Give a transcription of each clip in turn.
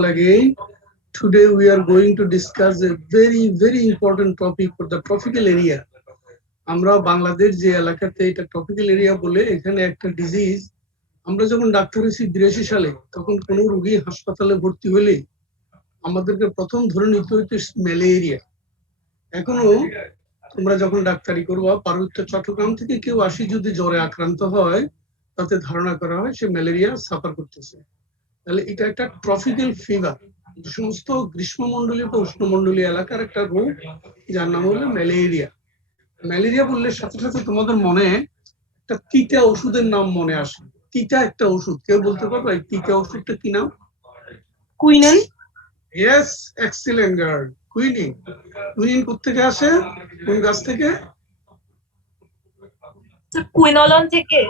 Again. Today we are going to discuss a very important topic for the tropical area. আমরা বাংলাদেশ যে এলাকাতে এটা tropical area বলে এখানে একটা ডিজিজ আমরা যখন ডাক্তার হয়েছি 82 সালে তখন কোনো রোগী হাসপাতালে ভর্তি হলে আমাদেরকে প্রথম ধরে নিতে হতো ম্যালেরিয়া। এখনো তোমরা যখন ডাক্তারি করবা পার্বত্য চট্টগ্রাম থেকে কেউ আসি যদি জ্বরে আক্রান্ত হয় তাতে ধারণা করা হয় সে ম্যালেরিয়া সাফার করতেছে। তাহলে এটা একটা ট্রপিক্যাল ফিভার, যে সমস্ত গ্রীষ্মমন্ডলীয় বা উষ্ণমন্ডলীয় এলাকার একটা রোগ যার নাম হলো ম্যালেরিয়া। ম্যালেরিয়া বললে সাথে সাথে তোমাদের মনে একটা তিতা ওষুধের নাম মনে আসে। তিতা একটা ওষুধ, কেউ বলতে পারবে এই তিতা ওষুধটা কি নাম? Quinine. Yes, excellent girl, quinine. Quinine কোত্থেকে আসে, কোন গাছ থেকে? কুইনলন থেকে।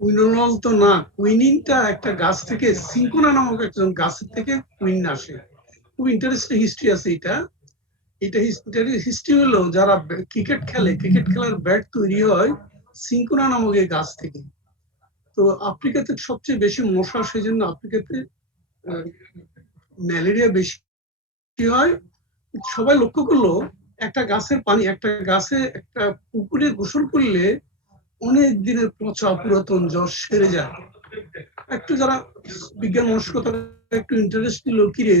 কুইনোনল তো না, কুইনিনটা একটা গাছ থেকে, সিনকোনা নামক একজন গাছের থেকে কুইন আসে। খুব ইন্টারেস্টিং হিস্ট্রি আছে এটা। এটা হিস্ট্রি হলো যারা ক্রিকেট খেলে, ক্রিকেট খেলার ব্যাট তৈরি হয় সিনকোনা নামক এই গাছ থেকে। তো আফ্রিকাতে সবচেয়ে বেশি মশা, সেই জন্য আফ্রিকাতে ম্যালেরিয়া বেশি হয়। সবাই লক্ষ্য করলো একটা গাছের পানি, একটা গাছে একটা পুকুরে গোসল করলে অনেক দিনের পচা পুরাতন জ্বর সেরে যায়। একটু যারা বিজ্ঞান মনস্কতা একটু ইন্টারেস্ট নিল, কিরে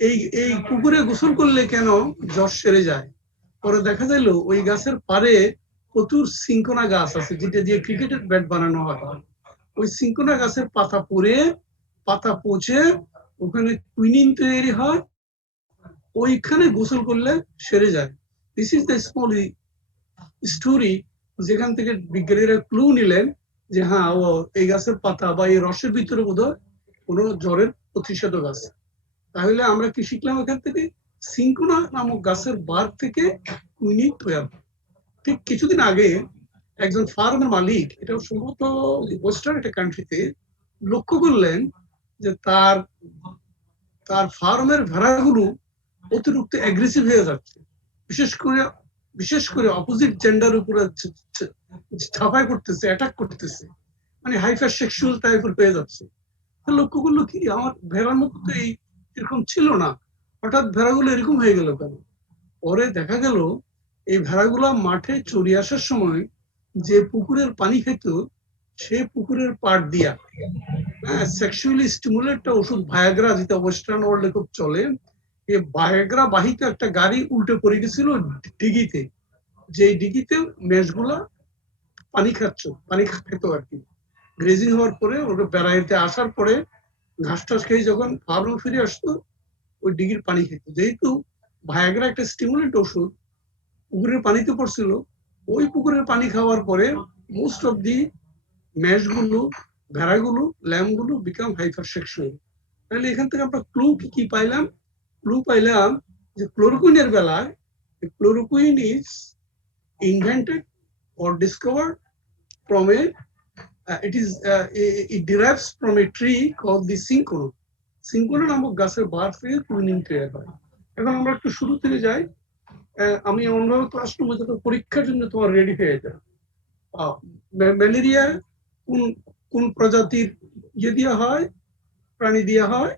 এই এই পুকুরে গোসল করলে কেন জ্বর সেরে যায়। পরে দেখা গেল ওই গাছের পারে প্রচুর সিনকোনা গাছ আছে যেটা দিয়ে ক্রিকেটের ব্যাট বানানো হয়। ওই সিনকোনা গাছের পাতা পড়ে, পাতা পচে ওখানে কুইনিন তৈরি হয়, ওইখানে গোসল করলে সেরে যায়। This is the small story, যেখান থেকে বিজ্ঞানীরা ক্লু নিলেন যে হ্যাঁ, ও এই গাছের পাতা বা এই রসের ভিতরে বোধহয় কোনো জ্বরের প্রতিষেধক আছে। তাহলে আমরা কি শিখলাম এখান থেকে? সিনকোনা নামক গাছের বার থেকে কুইনিন তৈরি। ঠিক কিছুদিন আগে একজন ফার্মের মালিক, এটা সম্ভবত ওয়েস্টার্ন একটা কান্ট্রিতে, লক্ষ্য করলেন যে তার তার ফার্মের ভেড়াগুলো অতিরিক্ত অ্যাগ্রেসিভ হয়ে যাচ্ছে, বিশেষ করে অপোজিট জেন্ডার উপরে ছাপাই করতেছে, অ্যাটাক করতেছে, মানে হাইপার সেক্সুয়াল টাইপের হয়ে যাচ্ছে। লক্ষ্য করলো কি আমার ভেড়ার মতো তো এই এরকম ছিল না, হঠাৎ ভেড়াগুলো এরকম হয়ে গেল কেন? পরে দেখা গেল এই ভেড়াগুলা মাঠে চড়ে আসার সময় যে পুকুরের পানি খেত, সে পুকুরের পাড় দিয়া সেক্সুয়ালি স্টিমুলেট ওষুধ ভায়াগ্রা, যেটা ওয়েস্টার্ন ওয়ার্ল্ডে খুব চলে, এই ভায়াগ্রা বাহিত একটা গাড়ি উল্টে পড়ে গেছিল ডিগিতে। যে ডিগিতে মেষগুলা পানি খেত আর কি। গ্রেজিং হওয়ার পরে ওটা বেড়াইতে আসার পরে ঘাস টাস খেয়ে যখন ফার্মে ফিরে আসতো ওই ডিগির পানি খেত। যেহেতু ভায়াগ্রা একটা স্টিমুলেন্ট ওষুধ পুকুরের পানিতে পড়ছিল, ওই পুকুরের পানি খাওয়ার পরে মোস্ট অফ দি মেষগুলো, ভেড়াগুলো, ল্যাম্পগুলো বিকাম হাইপার সেক্সুয়াল। তাহলে এখান থেকে আমরা ক্লু কি পাইলাম? ক্লু পাইলাম যে ক্লোরোকুইনের বেলায়, chloroquine is invented or discovered from it derives from a tree called the cinchona. Cinchona নামক গাছের বার থেকে কুইনিন তৈরি হয়। এখন আমরা একটু শুরু থেকে যাই। আমি এমনভাবে ক্লাস রুমে যাতে পরীক্ষার জন্য তোমার রেডি হয়ে যায়। ম্যালেরিয়া কোন কোন প্রজাতির ইয়ে দিয়া হয়, প্রাণী দিয়া হয়?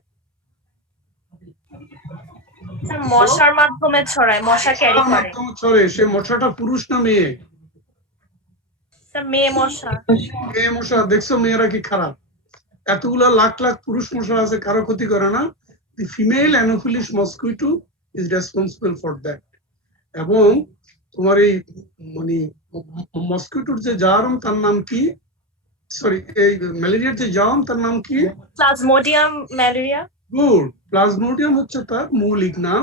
মশার মাধ্যমে ছড়ায়, মশা ক্যারি করে। মাধ্যমে ছড়ে। সে মশাটা পুরুষ না মেয়ে? মেয়ে মশা। মেয়ে মশা। দেখছো মেয়েরা কি খারাপ? এতগুলা লাখ লাখ পুরুষ মশা আছে, কারো ক্ষতি করে না। The female anopheles mosquito is responsible for that. এবং তোমার এই মানে মসকুইটোর যে জার্ম তার নাম কি, সরি এই ম্যালেরিয়ার যে জার্ম তার নাম কি? Plasmodium malaria. গুড, প্লাজমোডিয়াম হচ্ছে তার মৌলিক নাম।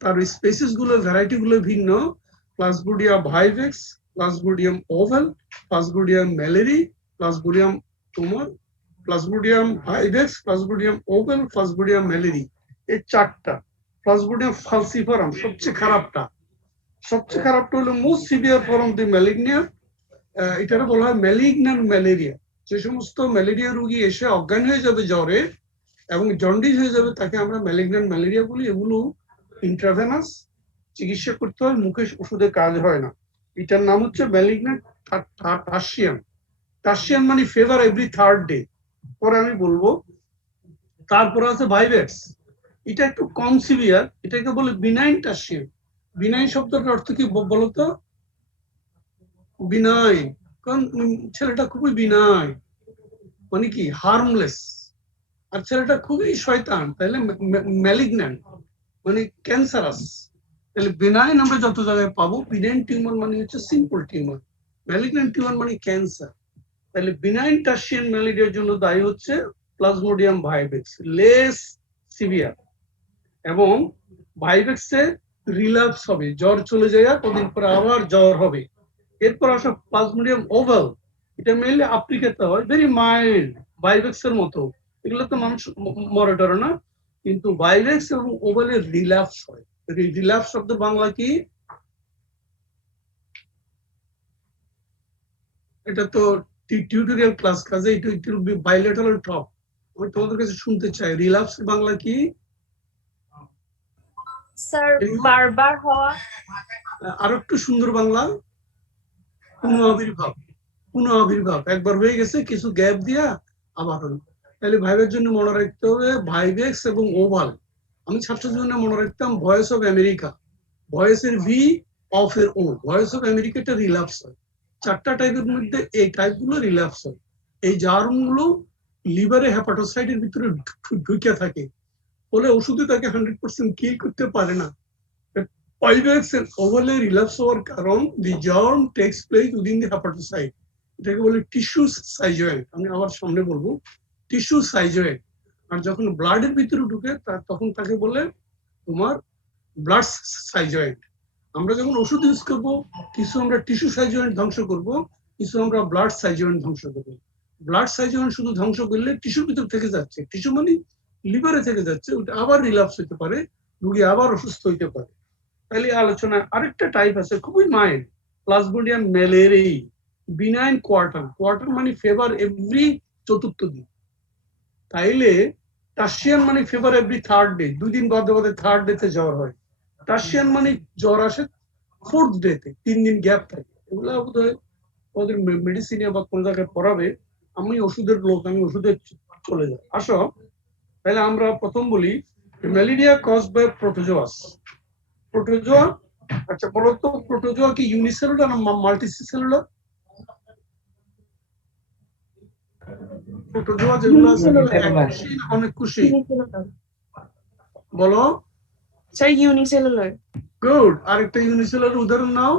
তার স্পেসিস গুলো, ভ্যারাইটি গুলো ভিন্ন। Plasmodium vivax, plasmodium ovale, plasmodium malariae, plasmodium তোমার plasmodium vivax, plasmodium ovale, plasmodium malariae, এই চারটা। প্লাজমোডিয়াম ফালসিফারাম সবচেয়ে খারাপটা। সবচেয়ে খারাপটা হলো most severe form of the ম্যালিগনিয়া। এটাকে বলা হয় ম্যালিগন্যান্ট ম্যালেরিয়া। যে সমস্ত ম্যালেরিয়া রোগী এসে অজ্ঞান হয়ে যাবে জ্বরে এবং জন্ডিস হয়ে যাবে, তাকে আমরা ম্যালিগন্যান্ট ম্যালেরিয়া বলি। এগুলো ইন্ট্রাভেনাস চিকিৎসা করতে হয়, মুখে ওষুধে কাজ হয় না। এটার নাম হচ্ছে ম্যালিগন্যান্ট টার্সিয়ান। টার্সিয়ান মানে ফেভার এভরি থার্ড ডে। পরে আমি বলবো। তারপরে আছে ভাইভেক্স। এটা একটু কম সিভিয়ার, এটাকে বলে বিনাইন টার্সিয়ান। বিনাইন শব্দটার অর্থ কি বলতো? বিনয়, কারণ ছেলেটা খুবই বিনয়, মানে কি হার্মলেস। আর ছেলেটা খুবই শয়তান, তাহলে ম্যালিগন্যান্ট, মানে ক্যান্সারাস। তাহলে বিনাইন আমরা যত জায়গায় পাবো, বিনাইন টিউমার মানে হচ্ছে সিম্পল টিউমার, ম্যালিগন্যান্ট টিউমার মানে ক্যান্সার। তাহলে বিনাইন টার্সিয়ান ম্যালেরিয়ার জন্য দায়ী হচ্ছে প্লাজমোডিয়াম ভাইভেক্স, লেস সিভিয়ার। এবং ভাইভেক্সে রিল্যাপস হবে, জ্বর চলে যায়, কদিন পরে আবার জ্বর হবে। এরপর আসা প্লাজমোডিয়াম ওভাল, এটা মেইনলি আফ্রিকাতে হয়, ভেরি মাইল্ড, ভাইভেক্স এর মতো। এগুলো তো মানুষ মরে টরে না, কিন্তু ভাইভেক্স এবং ওভালের রিল্যাপস হয়। রিল্যাপস শব্দ বাংলা কি? এটা তো টিউটোরিয়াল ক্লাস, কাজে ইট উইল বি বাইলেটারাল টক। আমি তোমাদের কাছে শুনতে চাই, রিল্যাপস বাংলা কি? স্যার বারবার হওয়া। আর একটু সুন্দর বাংলা, পুনঃআবির্ভাব। পুনঃআবির্ভাব, একবার হয়ে গেছে, কিছু গ্যাপ দিয়া আবার হলো। তাহলে ভাইভের জন্য মনে রাখতে হবে ভাইভেক্স এবং ওভাল। আমি ছাত্রদের জন্য মনে রাখতাম ভয়েস অফ আমেরিকা, ভয়েসের ভি, অফ এর ও, ভয়েস অফ আমেরিকাটা রিল্যাপস হয়। চারটা টাইপের মধ্যে এই টাইপগুলো রিল্যাপস হয়। এই জার্মগুলো লিভারে হেপাটোসাইটের ভিতরে ঢুকে থাকে, ফলে ওষুধে তাকে 100% কিল করতে পারে না। Pyvex and overlay relapse হওয়ার কারণ the germ takes place within the hepatocyte, এটাকে বলে টিস্যু সাইজয়েড। আমি আবার সামনে বলবো টিস্যু সাইজয়েড। আর যখন ব্লাডের ভিতরে ঢুকে তখন তাকে বলে তোমার ব্লাড সাইজয়েড। আমরা যখন ওষুধ ইউজ করবো, কিছু আমরা টিস্যু সাইজয়েড ধ্বংস করব, কিছু আমরা ব্লাড সাইজয়েড ধ্বংস করবো। ব্লাড সাইজয়েড শুধু ধ্বংস করলে টিস্যুর ভিতর থেকে যাচ্ছে, টিস্যু মানে লিভারে থেকে যাচ্ছে, ওটা আবার রিল্যাপস হতে পারে, রোগী আবার অসুস্থ হইতে পারে। তাহলে আলোচনায় আরেকটা টাইপ আছে খুবই mild, plasmodium malariae, benign quarter. Quarter মানে ফেভার এভরি চতুর্থ দিন। তাইলে টার্সিয়ান মানে ফেভার এভরি থার্ড ডে, 2 দিন বাদে বাদে থার্ড ডেতে জ্বর হয়। টার্সিয়ান মানে জ্বর আসে ফোর্থ ডেতে, 3 দিন গ্যাপ থাকে। এগুলো বোধহয় ওদের মেডিসিনে বা কোন জায়গায় পড়াবে। আমি ওষুধের লোক, আমি ওষুধে চলে যাই। আসো তাহলে আমরা প্রথম বলি ম্যালেরিয়া কজ বাই প্রোটোজোয়াস। প্রোটোজোয়া, আচ্ছা বলো তো, প্রোটোজোয়া কি ইউনিসেলুলার না মাল্টিসেলুলার? প্রোটোজোয়া যেগুলো আছে অনেক খুশি বলো। Sir unicellular. গুড, আরেকটা ইউনিসেলুলার উদাহরণ নাও,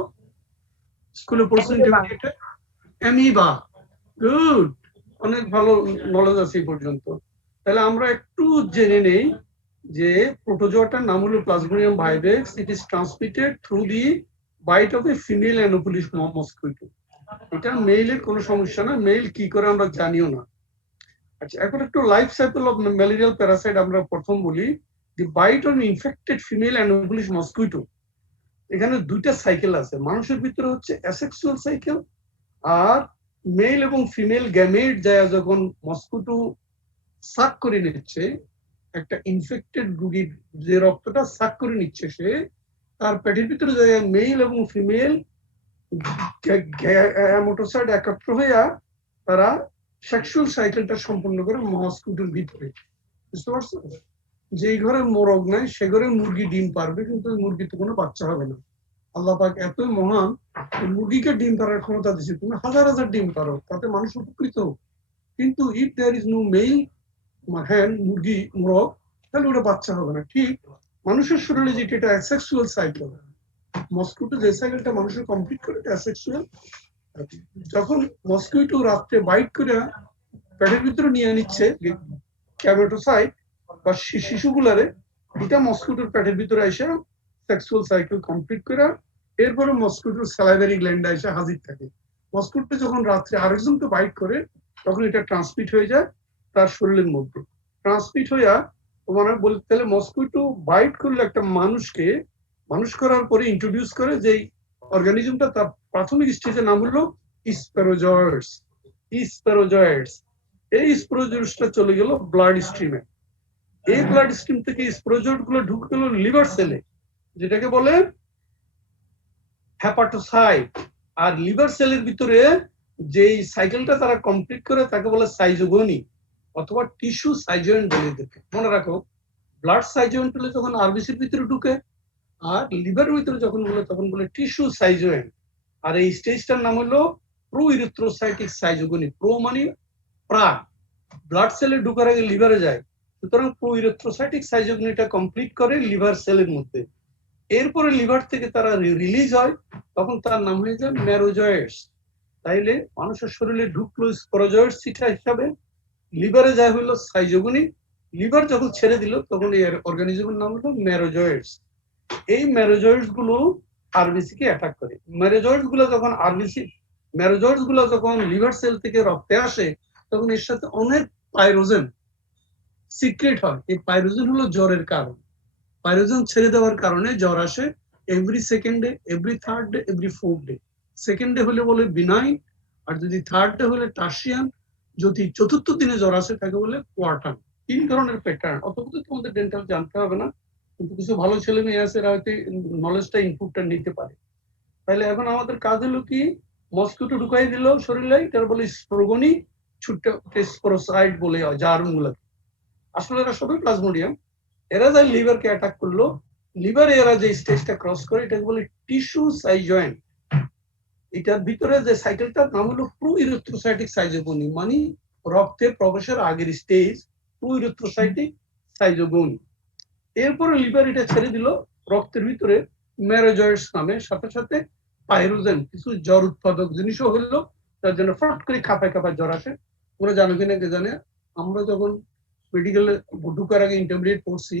স্কুলে পড়ছো ইন্টারমিডিয়েটে। অ্যামিবা। গুড, অনেক ভালো নলেজ আছে এই পর্যন্ত। তাহলে আমরা একটু জেনে নেই যে প্রোটোজোয়াটার নাম হলো Plasmodium vivax. It is transmitted through the bite of a female Anopheles mosquito. এটা মেইলের কোনো সমস্যা না, মেইল কি করে আমরা জানিও না। আচ্ছা, এখন একটু life cycle of malarial parasite আমরা প্রথম বলি। The bite on infected female Anopheles mosquito. এখানে দুইটা সাইকেল আছে, মানুষের ভিতরে হচ্ছে অ্যাসেক্সুয়াল সাইকেল, আর মেল এবং ফিমেল গ্যামেট যায় যখন মসকিটো সাক করে নিচ্ছে, একটা ইনফেক্টেড রোগীর যে রক্তটা সাক করে নিচ্ছে, সে তার পেটের ভিতরে যায় মেল এবং ফিমেল গ্যামেটোসাইট একত্র হইয়া তারা সেক্সুয়াল সাইকেলটা সম্পন্ন করে মসকিটোর ভিতরে। বুঝতে পারছো? যেই ঘরে মোরগ নাই সে ঘরে মুরগি ডিম পারবে, কিন্তু ওই মুরগিতে কোনো বাচ্চা হবে না। আল্লাহ পাক এত মহান, মুরগিকে ডিম পারার ক্ষমতা দিচ্ছে, তুমি হাজার হাজার ডিম পারো, তাতে মানুষ উপকৃত। কিন্তু if there is no male hen, মুরগি মোরগ, তাহলে ওটা বাচ্চা হবে না। ঠিক মানুষের শরীরে যেটা এটা অ্যাসেক্সুয়াল সাইকেল, মসকিটো যে সাইকেলটা মানুষের কমপ্লিট করে এটা অ্যাসেক্সুয়াল। যখন মসকিটো রাত্রে বাইট করে পেটের ভিতরে নিয়ে নিচ্ছে গ্যামেটোসাইট বা শিশুগুলারে, এটা মসকিটোর পেটের ভিতরে এসে সেক্সুয়াল সাইকেল কমপ্লিট করে এরপরে মসকিটোর স্যালাইভারি গ্ল্যান্ডে এসে হাজির থাকে। মসকিটো যখন রাত্রে আরেকজনকে বাইট করে তখন এটা ট্রান্সমিট হয়ে যায় তার শরীরের মধ্যে। ট্রান্সমিট হইয়া মানে বলতে গেলে মসকিটো বাইট করলে একটা মানুষকে, মানুষ করার পরে ইন্ট্রোডিউস করে যেই অর্গানিজমটা, তার প্রাথমিক স্টেজের নাম হলো স্পেরোজয়েডস। স্পেরোজয়েডস, এই স্পেরোজয়েডসটা চলে গেল ব্লাড স্ট্রিমে। এই ব্লাড স্ট্রিম থেকে স্পোরোজয়েড গুলো ঢুকে গেল লিভার সেলে, যেটাকে বলে হেপাটোসাইট। আর লিভার সেলের ভিতরে যেই সাইকেলটা তারা কমপ্লিট করে তাকে বলে সাইজোগনি অথবা টিস্যু সাইজয়েন্ট বলে। মনে রাখো ব্লাড সাইজোয়েন্ট হলে যখন আরবিসির ভিতরে ঢুকে, আর লিভারের ভিতরে যখন বলে তখন বলে টিস্যু সাইজোয়েন্ট। আর এই স্টেজটার নাম হলো প্রো ইরিথ্রোসাইটিক সাইজোগনি। প্রো মানে প্রাক, ব্লাড সেলে ঢুকার আগে লিভারে যায়, সুতরাং প্রো ইরিথ্রোসাইটিক সাইজোগনিটা কমপ্লিট করে লিভার সেলের মধ্যে। এরপরে লিভার থেকে তারা রিলিজ হয়, তখন তার নাম হয়ে যায় ম্যারোজয়েডস। তাইলে মানুষের শরীরে ঢুকলো স্পোরোজয়েডস সিটা হিসাবে, লিভারে যায় হলো সাইজোগনি, লিভার যখন ছেড়ে দিল তখন এই অর্গানিজমের নাম হলো ম্যারোজয়েডস। এই ম্যারোজয়েডস গুলো আরবিসি কে অ্যাটাক করে। ম্যারোজয়েডস গুলো যখন লিভার সেল থেকে রক্তে আসে, তখন এর সাথে অনেক পাইরোজেন সিক্রেট হয়। এই পাইরোজেন হলো জ্বরের কারণ। পাইরোজেন ছেড়ে দেওয়ার কারণে জ্বর আসে every second day, every third day, every fourth day. Second day হলে বলে বিনাইন, আর যদি থার্ড ডে হলে টার্সিয়ান, যদি চতুর্থ দিনে জ্বর আসে তাকে বলে কোয়ার্টান। 3 ধরনের প্যাটার্ন। অত কিছু তোমাদের ডেন্টাল জানতে হবে না, কিন্তু কিছু ভালো ছেলে মেয়ে আছে হয়তো নলেজটা ইনপুটটা নিতে পারে। তাহলে এখন আমাদের কাজ হলো কি, মস্কিটো ঢুকাই দিল শরীরে, এটার বলে স্প্রোগনি, ছুটটা স্পোরোসাইট বলে জার্ম গুলো। আসলে এরা সবই প্লাজমোডিয়াম। এরা যায় লিভারকে অ্যাটাক করলো, লিভারে এরা যে স্টেজটা ক্রস করে এটাকে বলে টিস্যু সাইজয়েন্ট। এটার ভিতরে যে সাইকেলটার নাম হলো প্রো ইরিথ্রোসাইটিক সাইজোগনি, মানে রক্তে প্রবেশের আগের স্টেজ প্রো ইরিথ্রোসাইটিক সাইজোগনি। এরপরে লিভার এটা ছেড়ে দিল রক্তের ভিতরে ম্যারোজয়েডস নামে, সাথে সাথে পাইরোজেন কিছু জ্বর উৎপাদক জিনিসও হলো, তার জন্য ফট করে খাপায় খাপায় জ্বর আসে। ওরা জানো কিনা কে জানে, আমরা যখন মেডিকেলে ঢুকার আগে ইন্টারমিডিয়েট পড়ছি,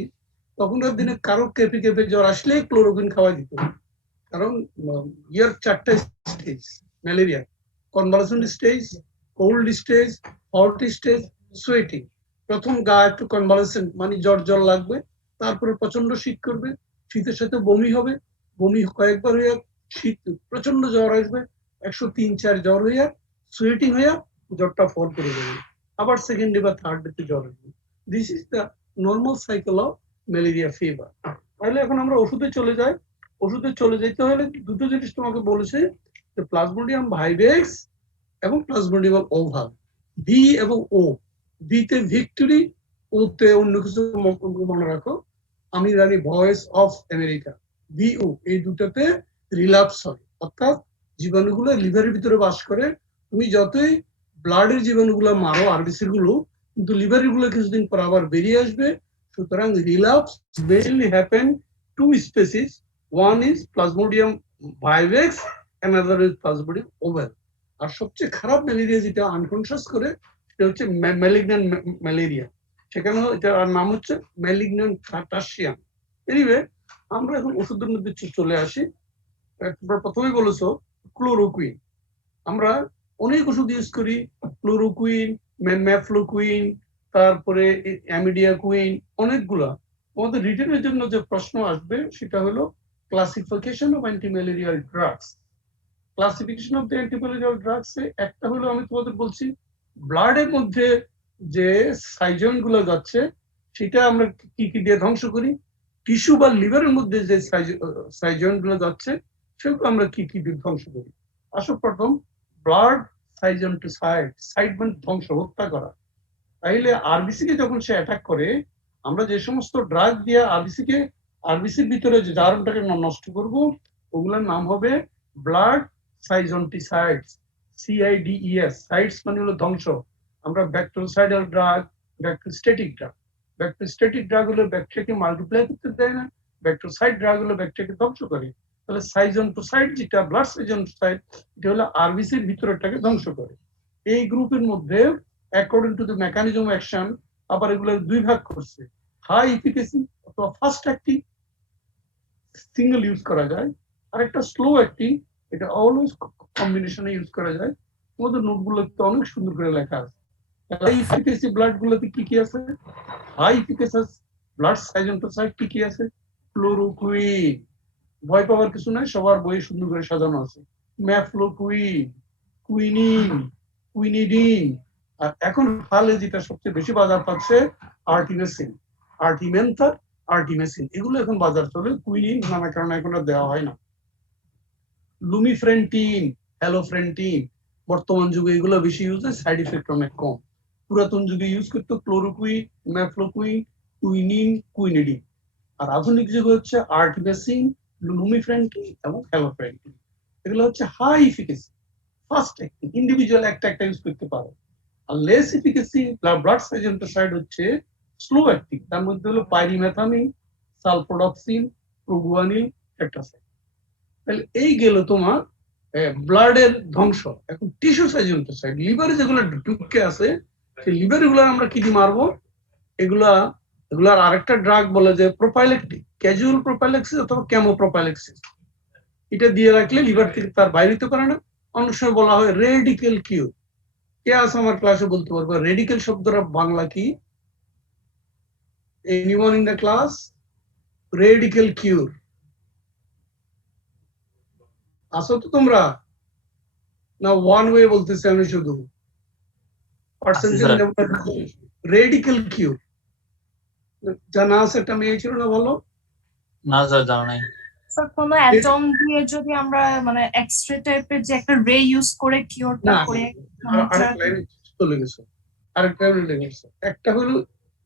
তখনকার দিনে কারো কেঁপে কেঁপে জ্বর আসলে ক্লোরোকুইন খাওয়াই দিত। কারণ ইয়ার 4টা stage malaria: convalescent stage, cold stage, hot stage, sweating. প্রথম গা একটু কনভালসেন্ট মানে জ্বর জ্বর লাগবে, তারপরে প্রচন্ড শীত করবে, শীতের সাথে বমি হবে, বমি কয়েকবার হইয়া শীত প্রচন্ড জ্বর আসবে, 103-4 জ্বর হইয়া সোয়েটিং হইয়া জ্বরটা ফল করে দেবে, আবার সেকেন্ড ডে বা থার্ড ডে তে জ্বর আসবে। This is the normal cycle of malaria fever. তাহলে এখন আমরা ওষুধে চলে যাই। ওষুধে চলে যেতে হলে দুটো জিনিস তোমাকে বলেছে, যে প্লাজমোডিয়াম ভাইভেক্স এবং প্লাজমোডিয়াম ওভাল। ভি এবং ও, ভি তে ভিক্টরি, ও তে অন্য কিছু মনে রাখো, আমি জানি ভয়েস অফ আমেরিকা। ভিও এই দুটাতে রিল্যাপস হয়, অর্থাৎ জীবাণুগুলো লিভারের ভিতরে বাস করে। তুমি যতই ব্লাডের জীবাণুগুলো মারো আরবিসির গুলো, কিন্তু লিভারের গুলো কিছুদিন পর আবার বেরিয়ে আসবে। সুতরাং relapse basically happen to species, one is plasmodium vivax, another is plasmodium ovale. আর সবচেয়ে খারাপ ম্যালেরিয়া যেটা আনকনসিয়াস করে, সেটা হচ্ছে ম্যালিগন্যান্ট ম্যালেরিয়া। সেখানে এটার নাম হচ্ছে ম্যালিগন্যান্ট টার্সিয়াম। এনিওয়ে, আমরা এখন ওষুধের মধ্যে চলে আসি। প্রথমেই বলেছো ক্লোরোকুইন। আমরা অনেক ওষুধ ইউজ করি, ক্লোরোকুইন, ম্যাফ্লোকুইন, তারপরে অ্যামিডিয়াকুইন, অনেকগুলা। আমাদের রিটেনের জন্য যে প্রশ্ন আসবে সেটা হলো classification of antimalarial drugs. Classification of the antimalarial drugs একটা হলো, আমি তোমাদের বলছি, ব্লাডের মধ্যে যে সাইজয়েন্ট গুলো যাচ্ছে সেটা আমরা কি কি দিয়ে ধ্বংস করি, টিস্যু বা লিভারের মধ্যে যে সাইজয়েন্ট গুলো যাচ্ছে সেগুলো আমরা কি কি দিয়ে ধ্বংস করি। আসো প্রথম ব্লাড সাইজেন্টিসাইড, সাইড মানে ধ্বংস, হত্যা করা। তাইলে আরবিসি কে যখন সে অ্যাটাক করে, আমরা যে সমস্ত ড্রাগ দিয়ে আরবিসির ভিতরে যে জারণটাকে নষ্ট করব, ওগুলোর নাম হবে ব্লাড সাইজেন্টিসাইডস, CIDES। সাইডস মানে হলো ধ্বংস। আমরা ব্যাকটেরিসাইডাল ড্রাগ, ব্যাকটেরিস্ট্যাটিক ড্রাগ। ব্যাকটেরিস্ট্যাটিক ড্রাগ হলো ব্যাকটেরিয়াকে মাল্টিপ্লাই করতে দেয় না, ব্যাকটেরিসাইড ড্রাগ হলো ব্যাকটেরিয়াকে ধ্বংস করে। তাহলে সাইজেন্টোসাইড যেটা ব্লাড সাইজেন্টোসাইড, এটা হলো আরবিসির ভিতরেরটাকে ধ্বংস করে। এই গ্রুপের মধ্যে according to the mechanism action আবার এগুলো দুই ভাগ করছে, হাই এফিকেসি অথবা ফাস্ট অ্যাক্টিং, সিঙ্গেল ইউজ করা যায়, আর একটা স্লো অ্যাক্টিং, এটা অলওয়েজ কম্বিনেশনে ইউজ করা যায়। তোমাদের নোটগুলোতে অনেক সুন্দর করে লেখা আছে। হাই এফিকেসি ব্লাড গুলোতে কি কি আছে, হাই এফিকেসি ব্লাড সাইজেন্টোসাইড কি কি আছে, ক্লোরোকুইন, ভয় পাওয়ার কিছু নাই, সবার বইয়ে সুন্দর করে সাজানো আছে, ম্যাফ্লোকুইন, কুইনিন, কুইনিডিন, আর এখন হালে যেটা সবচেয়ে বেশি বাজার পাচ্ছে আর্টিমেসিন, আর্টিমেন্থা, আর্টিমেসিন, এগুলো এখন বাজার চলে। কুইনিন নানা কারণে এখন আর দেওয়া হয় না। লুমিফ্রেন্টিন, হ্যালোফ্রেন্টিন, বর্তমান যুগে এগুলো বেশি ইউজ হয়, সাইড ইফেক্ট অনেক কম। পুরাতন যুগে ইউজ করতো ক্লোরোকুইন, ম্যাফ্লোকুইন, কুইনিন, কুইনিডিন। আর আধুনিক যুগে হচ্ছে আর্টিমেসিন, লুমিফ্রেন্টিন এবং হ্যালোফ্রেন্টিন। এগুলো হচ্ছে high efficacy, fast acting, individual একটা ইউজ করতে পারো। আর লেস এফিকেসি ব্লাড সাইজেন্টোসাইড হচ্ছে স্লো অ্যাক্টিং, তার মধ্যে হলো পাইরিমেথামিন, সালফোডক্সিন, প্রোগুয়ানিন, টেট্রাসাইড। তাহলে এই গেল তোমার ব্লাডের ধ্বংস। এখন টিস্যু সাইজেন্টোসাইড, লিভারে যেগুলো ঢুকে আছে সেই লিভার গুলো আমরা কি দিয়ে মারবো? এগুলার আরেকটা ড্রাগ বলে যে প্রোপাইলেকটিক, ক্যাজুয়াল প্রোপাইলেক্সিস অথবা কেমোপ্রোপাইলেক্সিস। এটা দিয়ে রাখলে লিভার থেকে তার বাইরে হতে পারে না। অনেক সময় বলা হয় রেডিক্যাল কিউর। কে আছে আমার ক্লাসে বলতে পারবো রেডিক্যাল শব্দটা বাংলা কি? Anyone in the class? Radical cure আসো তো তোমরা? না ওয়ান ওয়ে বলতেছি আমি শুধু রেডিক্যাল কিউর জানা আছে? একটা মেয়ে ছিল না, বলো। না স্যার, জানা নাই। স্যার কোনো অ্যাটম দিয়ে যদি আমরা মানে এক্সরে টাইপের যে একটা রে ইউজ করে কিউরটা না, করে আরেকটা লাইনে চলে গেছে, আরেকটা লাইনে লেগে গেছে। একটা হলো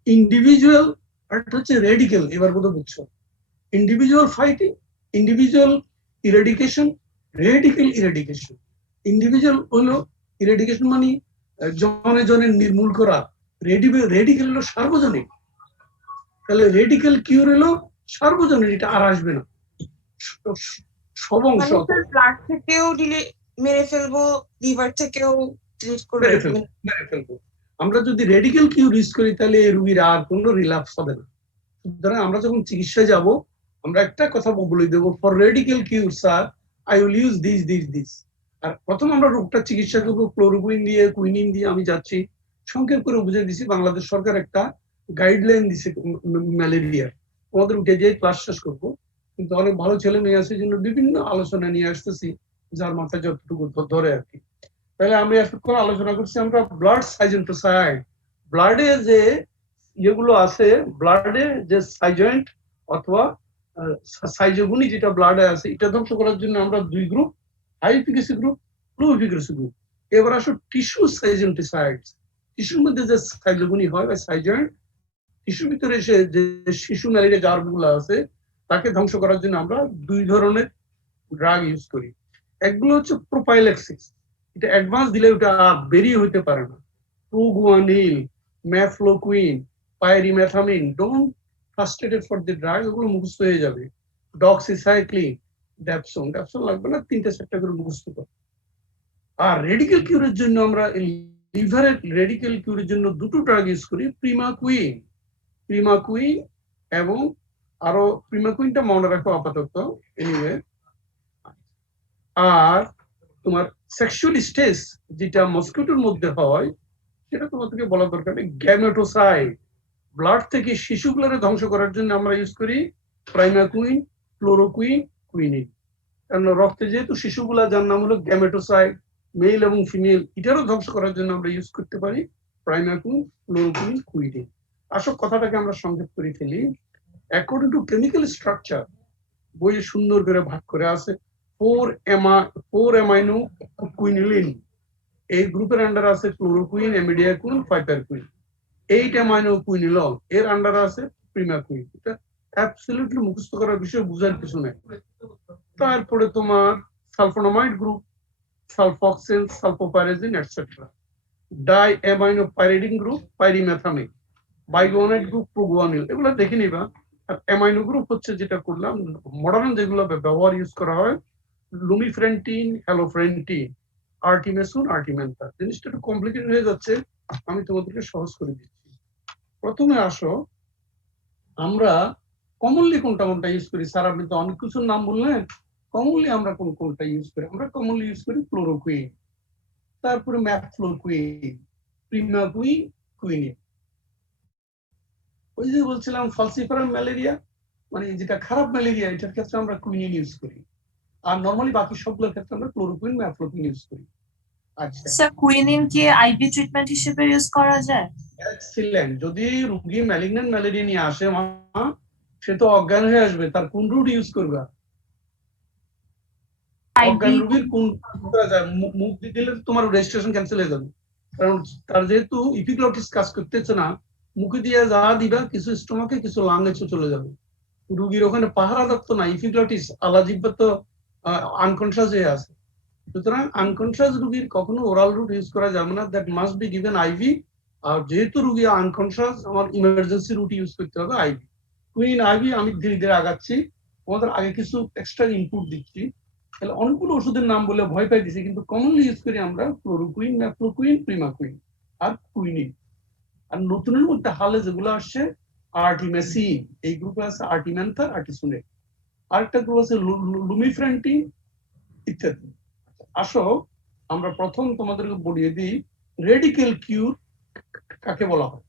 ইন্ডিভিজুয়াল, আরেকটা হচ্ছে রেডিক্যাল। এবার বোধ বুঝছো? Individual fighting, individual eradication, radical eradication. Individual হলো ইরেডিকেশন মানে জনে জনে নির্মূল করা, রেডিক্যাল হলো সার্বজনীন। তাহলে রেডিক্যাল কিউর হলো সার্বজনীন, এটা আর আসবে না, সব অংশ ব্লাড থেকেও মেরে ফেলবো, লিভার থেকেও ডিলিট করে মেরে ফেলবো। আমরা যদি রেডিক্যাল কিউর ইউজ করি তাহলে এই রোগীর আর কোনো রিল্যাপস হবে না। সুতরাং আমরা যখন চিকিৎসায় যাব আমরা একটা কথা বলে দেবো, for radical cure sir I will use this. আর প্রথম আমরা রোগটা চিকিৎসা করবো ক্লোরোকুইন দিয়ে, কুইনিন দিয়ে। আমি যাচ্ছি সংক্ষেপ করে বুঝে দিছি, বাংলাদেশ সরকার একটা গাইডলাইন দিছে ম্যালেরিয়ার। আমাদের উঠে যেয়ে ক্লাস শেষ করবো, কিন্তু অনেক ভালো ছেলে মেয়ে আছে জন্য বিভিন্ন আলোচনা নিয়ে আসতেছি, যার মাথায় যতটুকু ধরে আর কি। তাহলে আমি এতক্ষণ আলোচনা করছি আমরা ব্লাড সাইজেন্টোসাইড, ব্লাডে যে ইয়েগুলো আছে, ব্লাডে যে সাইজয়েন্ট অথবা সাইজোগুনি যেটা ব্লাডে আছে, এটা ধ্বংস করার জন্য আমরা দুই গ্রুপ, হাই এফিকেসি গ্রুপ, লো এফিকেসি গ্রুপ। এবার আসো টিস্যু সাইজেন্টোসাইডস। টিস্যুর মধ্যে যে সাইজোগুনি হয় বা সাইজয়েন্ট, টিস্যুর ভিতরে এসে যে শিশু ম্যালেরিয়া জার্মগুলো আছে তাকে ধ্বংস করার জন্য আমরা দুই ধরনের ড্রাগ ইউজ করি। একগুলো হচ্ছে প্রোপাইলেক্সিস, এটা অ্যাডভান্স দিলে ওটা বেরিয়ে হইতে পারে না। Proguanil, mefloquine, pyrimethamine, don't frustrated for the drug, ওগুলো মুখস্থ হয়ে যাবে। ডক্সিসাইক্লিন, ড্যাপসন লাগবে না, 3-4টা করে মুখস্থ করো। আর রেডিক্যাল কিউরের জন্য আমরা লিভারের রেডিক্যাল কিউরের জন্য দুটো ড্রাগ ইউজ করি, প্রিমাকুইন এবং আরো প্রিমাকুইনটা মনে রাখো আপাতত এনিওয়ে। আর তোমার সেক্সুয়াল স্টেজ যেটা মস্কিটোর মধ্যে হয় সেটা তোমাদেরকে বলা দরকার নেই, গ্যামেটোসাইড। ব্লাড থেকে শিশুগুলোরে ধ্বংস করার জন্য আমরা ইউজ করি প্রাইমাকুইন, ক্লোরোকুইন, কুইনিন। কারণ রক্তে যেহেতু শিশুগুলা, যার নাম হলো গ্যামেটোসাইড, মেল এবং ফিমেল, এটারও ধ্বংস করার জন্য আমরা ইউজ করতে পারি প্রাইমাকুইন, ক্লোরোকুইন, কুইনিন। আসল কথাটাকে আমরা সংক্ষেপ করে ফেলি। অ্যাকর্ডিং টু কেমিক্যাল স্ট্রাকচার বইয়ে সুন্দর করে ভাগ করে আছে 4 অ্যামাইনো কুইনিলিন, এই গ্রুপের আন্ডার আছে ক্লোরোকুইন, এমিডিয়াকুইন, পাইপারকুইন। 8 অ্যামাইনো কুইনিলন, এর আন্ডার আছে প্রিমাকুইন। এটা অ্যাবসলিউটলি মুখস্থ করার বিষয়, বুঝার কিছু নেই। তারপরে তোমার sulphonamide group, sulphoxil, sulphopyrazine etcetera. Diaminopyridine group, pyrimethamine. Biguanide group, proguanil. এগুলো দেখে নিবা। আর অ্যামাইনো গ্রুপ হচ্ছে যেটা করলাম মডার্ন যেগুলো ব্যবহার ইউজ করা হয়, লুমিফ্রেন্টিন, হ্যালোফ্রেন্টিন, আর্টিমেসুন, আর্টিমেন্থা। জিনিসটা একটু কমপ্লিকেটেড হয়ে যাচ্ছে, আমি তোমাদেরকে সহজ করে দিচ্ছি। প্রথমে আসো আমরা কমনলি কোনটা ইউজ করি। স্যার আপনি তো অনেক কিছুর নাম বললেন, কমনলি আমরা কোনটা ইউজ করি? আমরা কমনলি ইউজ করি ক্লোরোকুইন, তারপরে ম্যাফ্লোকুইন, প্রিমাকুইন, কুইনিন। ওই যে বলছিলাম ফালসিফারাম ম্যালেরিয়া, মানে যেটা খারাপ ম্যালেরিয়া, এটার ক্ষেত্রে আমরা কুইনিন ইউজ করি। আর নরমালি বাকি সবগুলোর ক্ষেত্রে আমরা ক্লোরোকুইন, ম্যাফ্লোকুইন ইউজ করি। আচ্ছা স্যার কুইনিন কি আইভি ট্রিটমেন্ট হিসেবে ইউজ করা যায়? এক্সিলেন্ট। যদি রোগী ম্যালিগন্যান্ট ম্যালেরিয়া নিয়ে আসে, সে তো অজ্ঞান হয়ে আসবে, তার কোন রুট ইউজ করবে? অজ্ঞান রোগীর কোন করা যায়? মুখ দিলে তোমার রেজিস্ট্রেশন ক্যান্সেল হয়ে যাবে, কারণ তার যেহেতু ইপিগ্লটিস কাজ করতেছে না, মুখে দিয়ে যা দিবা কিছু স্টোমাকে কিছু লাঙে চলে যাবে। রুগীর ওখানে পাহারা দত্ত না, ইপিগ্লটিস আলাজিব্বা তো আনকনসিয়াস হয়ে আছে। সুতরাং আনকনসিয়াস রুগীর কখনো ওরাল রুট ইউজ করা যাবে না, that must be given IV. আর যেহেতু রুগী আনকনসিয়াস, আমার ইমার্জেন্সি রুট ইউজ করতে হবে আইভি। কুইন আইভি আমি ধীরে ধীরে আগাচ্ছি, আমাদের আগে কিছু এক্সট্রা ইনপুট দিচ্ছি। তাহলে অনেকগুলো ওষুধের নাম বলে ভয় পাই দিচ্ছি, কিন্তু কমনলি ইউজ করি আমরা ক্লোরোকুইন, ম্যাফ্লোকুইন, প্রিমাকুইন আর কুইনিন। আর নতুনের মধ্যে হালে যেগুলো আসছে আর্টিমেসিন, এই গ্রুপে আছে আর্টিম্যান্থার, আর্টিসুনেট, আরেকটা গ্রুপ আছে লুমিফ্রেন্টিন ইত্যাদি। আসো আমরা প্রথম তোমাদেরকে বলিয়ে দিই রেডিক্যাল কিউর কাকে বলা হয়।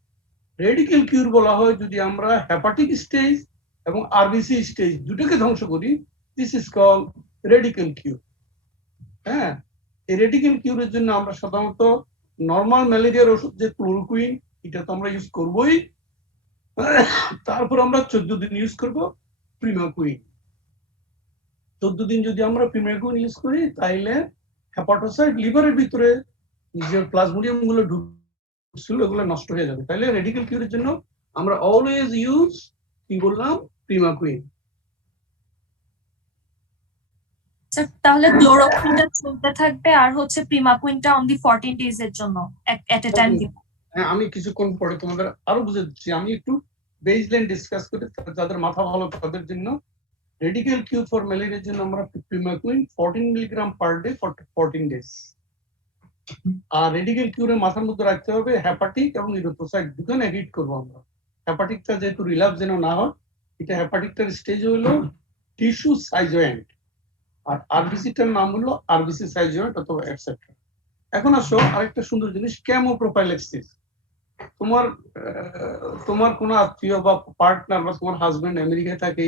রেডিক্যাল কিউর বলা হয় যদি আমরা হেপাটিক স্টেজ এবং আরবিসি স্টেজ দুটোকে ধ্বংস করি, দিস ইজ কল রেডিক্যাল কিউর। হ্যাঁ, এই রেডিক্যাল কিউরের জন্য আমরা সাধারণত নর্মাল ম্যালেরিয়ার ওষুধ যে ক্লোরোকুইন, এটা তো আমরা ইউজ করবোই। তারপর আমরা 14 দিন ইউজ করব প্রিমাকুইন। 14 দিন যদি আমরা প্রিমাকুইন ইউজ করি, তাইলে হেপাটোসাইট লিভারের ভিতরে যে প্লাজমোডিয়াম গুলো ঢুকছিল ওগুলো নষ্ট হয়ে যাবে। তাইলে রেডিক্যাল কিউরের জন্য আমরা অলওয়েজ ইউজ কি বললাম, প্রিমাকুইন। তাহলে ক্লোরোকুইনটা চলতে থাকবে আর হচ্ছে প্রিমাকুইনটা অনলি 14 ডেজ এর জন্য এট এ টাইম দিব। হ্যাঁ, আমি কিছুক্ষণ পরে তোমাদের আরো বুঝে দিচ্ছি। আমি একটু বেসলাইন ডিসকাস করে যাদের মাথা ভালো তাদের জন্য রেডিক্যাল কিউর ফর ম্যালেরিয়ার জন্য আমরা primaquine 14 milligram per day for 14 days. আর রেডিক্যাল কিউরের মাথার মধ্যে রাখতে হবে হেপাটিক এবং ইরিথ্রোসাইট দুজনে হিট করবো আমরা। হেপাটিকটা যেহেতু রিল্যাপস যেন না হয়, এটা হেপাটিকটার স্টেজ হলো টিস্যু সাইজয়েন্ট, আর আরবিসিটার নাম হলো আরবিসি সাইজয়েন্ট অথবা এটসেট্রা। এখন আসো আরেকটা সুন্দর জিনিস, কেমোপ্রোফাইল্যাক্সিস। তোমার কোনো আত্মীয় বা পার্টনার বা তোমার হাজবেন্ড আমেরিকায় থাকে,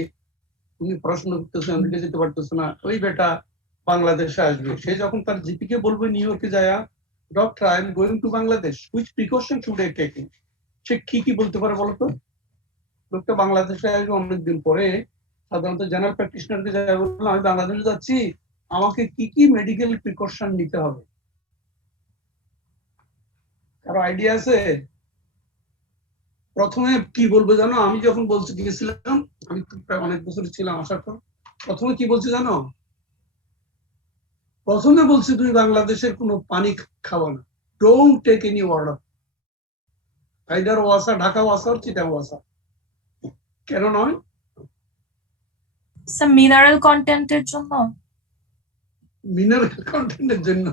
তুমি পড়াশোনা করতেছো, আমেরিকা যেতে পারতেছো না, ওই বেটা বাংলাদেশে আসবে। সে যখন তার জিপি কে বলবে নিউ ইয়র্কে যায়, doctor I am going to Bangladesh, which precaution should I take, সে কি বলতে পারে বলতো? লোকটা বাংলাদেশে আসবে অনেকদিন পরে, সাধারণত জেনারেল প্র্যাকটিশনারকে যায় বললাম আমি বাংলাদেশে যাচ্ছি, আমাকে কি মেডিকেল প্রিকশন নিতে হবে? কারো আইডিয়া আছে? প্রথমে কি বলবো জানো? আমি যখন বলতে গিয়েছিলাম, আমি প্রায় অনেক বছর ছিলাম আসার পর, প্রথমে কি বলছি জানো? প্রথমে বলছি তুমি বাংলাদেশের কোনো পানি খাওয়া না, don't take any water, either ওয়াসা, ঢাকা ওয়াসা আর চিটাং ওয়াসা। কেন নয়? স্যার মিনারেল কন্টেন্টের জন্য। মিনারেল কন্টেন্টের জন্য?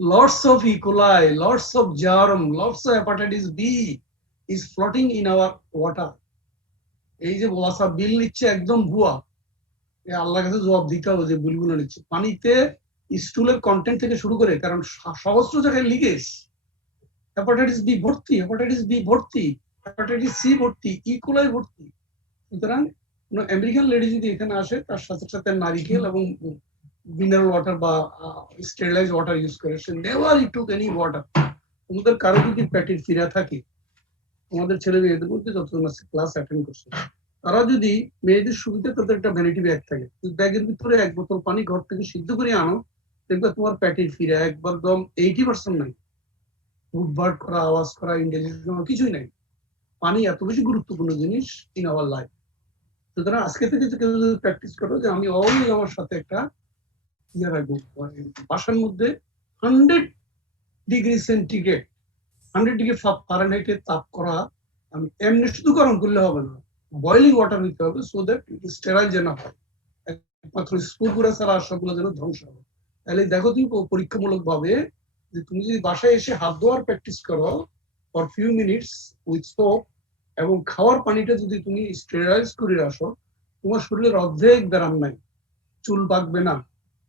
Lots of E coli, lots of germ, lots of hepatitis B is floating in our water. এই যে ওয়াসা বিল নিচ্ছে একদম ভুয়া, আল্লাহর কাছে জবাব দিতে হবে যে বিলগুলো নিচ্ছে। পানিতে স্টুলের কন্টেন্ট থেকে শুরু করে, কারণ সহস্র জায়গায় লিকেজ, হেপাটাইটিস বি ভর্তি, হেপাটাইটিস বি ভর্তি, হেপাটাইটিস সি ভর্তি, ইকোলাই ভর্তি। সুতরাং আমেরিকান লেডি যদি এখানে আসে, তার সাথে সাথে নারিকেল এবং মিনারেল ওয়াটার বা স্টেরিলাইজ ওয়াটার ইউজ করে, সে নেভার টুক এনি ওয়াটার। তোমাদের কারো যদি পেটের ফিরা থাকে, আমাদের ছেলে মেয়েদের মধ্যে যতজন আছে ক্লাস অ্যাটেন্ড করছে, তারা যদি মেয়েদের সুবিধা তাদের একটা ভ্যানিটি ব্যাগ থাকে, ব্যাগের ভিতরে 1 বোতল পানি ঘর থেকে সিদ্ধ করে আনো, দেখবে তোমার পেটের ফিরা একদম 80% নাই। উঠবাট করা, আওয়াজ করা, ইন্টেলিজেন্স কিছুই নাই। পানি এত বেশি গুরুত্বপূর্ণ জিনিস ইন আওয়ার লাইফ। সুতরাং আজকে থেকে কেউ যদি প্র্যাকটিস করো যে আমি অলওয়েজ আমার সাথে একটা ইয়ে রাখবো, বাসার মধ্যে 100 ডিগ্রি সেন্টিগ্রেড, 100 ডিগ্রি ফারেনহাইটে তাপ করা, আমি এমনি শুধু গরম করলে হবে না, বয়লিং ওয়াটার নিতে হবে, সো দ্যাট স্টেরাইল যেন হয়, একমাত্র স্পুরগুলো ছাড়া সবগুলো যেন ধ্বংস হবে। তাহলে দেখো তুমি পরীক্ষামূলক ভাবে যে তুমি যদি বাসায় এসে হাত ধোয়ার প্র্যাকটিস করো for few minutes with soap, এবং খাওয়ার পানিটা যদি তুমি স্টেরাইজ করে আসো, তোমার শরীরের অর্ধেক ব্যারাম নাই, চুল পাকবে না,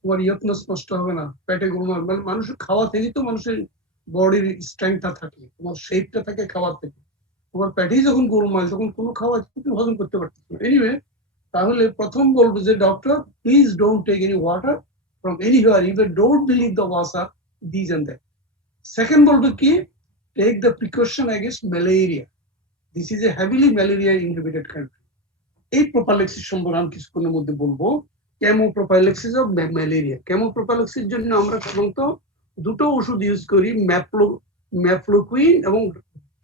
তোমার ইয়তনেস নষ্ট হবে না, পেটে গোলমাল, মানে মানুষের খাওয়া থেকেই তো মানুষের বডির স্ট্রেংথটা থাকে, তোমার শেপটা থাকে খাওয়ার থেকে। তোমার পেটেই যখন গোলমাল, তখন কোনো খাওয়া তুমি হজম করতে পারতেছ না। এনিওয়ে, তাহলে প্রথম বলবো যে doctor please don't take any water from anywhere, you don't believe the ওয়াসা দিস এন্ড দ্যাট। সেকেন্ড বলবো কি, take the precaution against malaria, this is a heavily malaria inhibited country. এই প্রোফাইল্যাক্সিস সম্পর্কে আমি কিছুক্ষণের মধ্যে বলবো। কেমোপ্রোফাইল্যাক্সিস অফ ম্যালেরিয়া। কেমোপ্রোফাইল্যাক্সিস জন্য আমরা সাধারণত দুটো ওষুধ ইউজ করি, ম্যাফ্লোকুইন এবং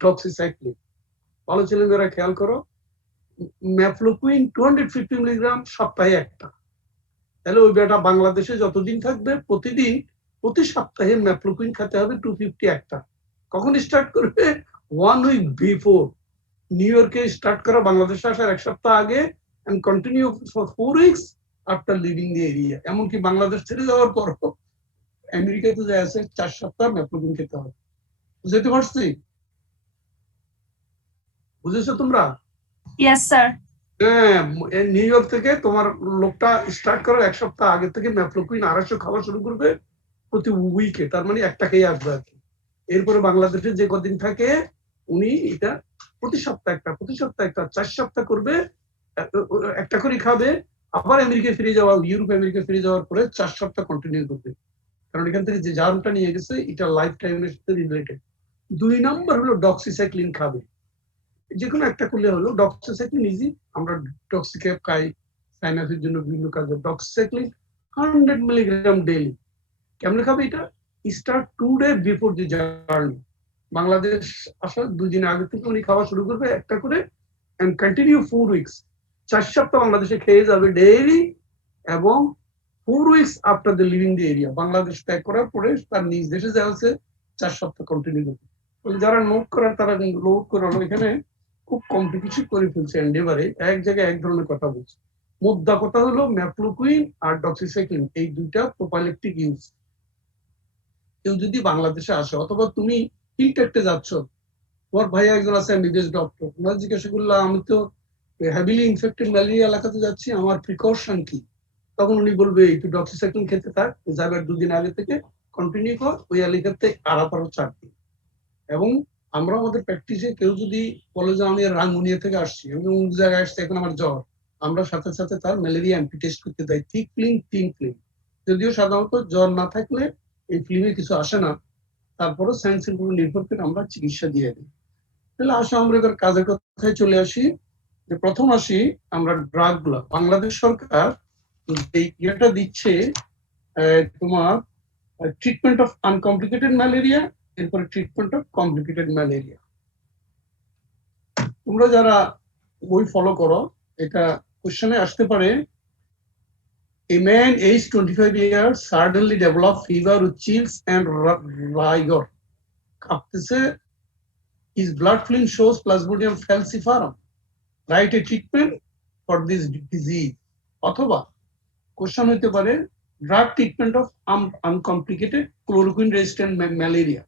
ডক্সিসাইক্লিন। ভালো ছেলেমেয়েরা খেয়াল করো, ম্যাফ্লোকুইন 250 মিলিগ্রাম সপ্তাহে একটা। তাহলে ওই বেটা বাংলাদেশে যতদিন থাকবে প্রতি সপ্তাহে ম্যাফ্লোকুইন খেতে হবে 250 একটা। কখন স্টার্ট করবে? 1 উইক বিফোর। নিউ ইয়র্কে স্টার্ট করা, বাংলাদেশে আসার 1 সপ্তাহ আগে, and continue for 4 weeks after leaving the area। এমনকি বাংলাদেশ ছেড়ে যাওয়ার পর আমেরিকাতে যে আছে 4 সপ্তাহ ম্যাফ্লোকুইন খেতে হবে। বুঝতে পারছি? বুঝেছো তোমরা? Yes sir. হ্যাঁ, নিউ ইয়র্ক থেকে তোমার লোকটা স্টার্ট করার 1 সপ্তাহ আগে থেকে ম্যাফ্লোকুইন 250 খাওয়া শুরু করবে প্রতি উইকে। তার মানে একটা খেয়ে আসবে আর কি। এরপরে বাংলাদেশে যে কদিন থাকে উনি এটা প্রতি সপ্তাহে একটা 4 সপ্তাহ করবে, একটা করে খাবে। আবার আমেরিকায় ফিরে যাওয়া, ইউরোপ আমেরিকা ফিরে যাওয়ার পরে 4 সপ্তাহ কন্টিনিউ করবে। কারণ এখান থেকে যে জার্মটা নিয়ে গেছে এটা লাইফ টাইমের সাথে রিলেটেড। 2 নম্বর হলো ডক্সিসাইক্লিন খাবে। যে কোনো একটা করলে হলো। ডক্সিসাইক্লিন ইজি, আমরা ডক্সিক্যাপ খাই সাইনাসের জন্য বিভিন্ন কাজে। Doxycycline 100 milligram daily. কেমনে খাবে এটা? Start 2 day before the journey. Bangladesh আসার 2 দিন আগে থেকে উনি খাওয়া শুরু করবে একটা করে, এন্ড কন্টিনিউ 4 উইকস। 4 সপ্তাহ বাংলাদেশে খেয়ে যাবে ডেইলি, এবং 4 weeks after the living the area. Bangladesh ত্যাগ করার পরে তার নিজ দেশে যা আছে 4 সপ্তাহ কন্টিনিউ করবে। যারা নোট করার তারা নোট করে। এখানে খুব কমপ্লিকেশন করে ফেলছে এন্ডেভারে, এক জায়গায় এক ধরনের কথা বলছে। মুদ্রা কথা হলো ম্যাফ্লোকুইন আর ডক্সিসাইক্লিন, এই দুইটা প্রোপাইলেকটিক ইউজ। কেউ যদি বাংলাদেশে আসে অথবা তুমি ইনটেক্টে যাচ্ছ, তোমার ভাইয়া একজন আছে এমবিবিএস ডক্টর, ওনার জিজ্ঞাসা করলাম আমি তো হ্যাভিলি ইনফেক্টেড ম্যালেরিয়া এলাকাতে যাচ্ছি, আমার প্রিকশন কি? তখন উনি বলবে একটু ডক্সিসাইক্লিন খেতে থাক, যাবার 2 দিন আগে থেকে কন্টিনিউ কর, ওই এলাকাতে আরাপারও 4 দিন। এবং আমরা আমাদের প্র্যাকটিসে কেউ যদি বলে যে আমি রাঙ্গুনিয়া থেকে আসছি, আমি অমুক জায়গায় আসছি, এখন আমার জ্বর, আমরা সাথে সাথে তার ম্যালেরিয়া অ্যান্টি টেস্ট করতে দেয়, থিক ফিল্ম, থিন ফিল্ম। যদিও সাধারণত জ্বর না থাকলে এই ফিল্মে কিছু আসে না, তারপরও সায়েন্সের উপর নির্ভর করে আমরা চিকিৎসা দিয়ে দিই। তাহলে আসো আমরা এবার কাজের কথায় চলে আসি। যে প্রথম আসি আমরা ড্রাগ গুলা। বাংলাদেশ সরকার এই ইয়েটা দিচ্ছে তোমার ট্রিটমেন্ট অফ আনকমপ্লিকেটেড ম্যালেরিয়া, এরপরে ট্রিটমেন্ট অফ কমপ্লিকেটেড ম্যালেরিয়া। তোমরা যারা বই ফলো করো, এটা কোশ্চেনে আসতে পারে, a man aged 25 years suddenly developed fever with chills and rigor, কাঁপতেছে, his blood film shows Plasmodium falciparum, write a treatment for this disease। অথবা কোশ্চেন হতে পারে drug treatment of uncomplicated chloroquine resistant malaria.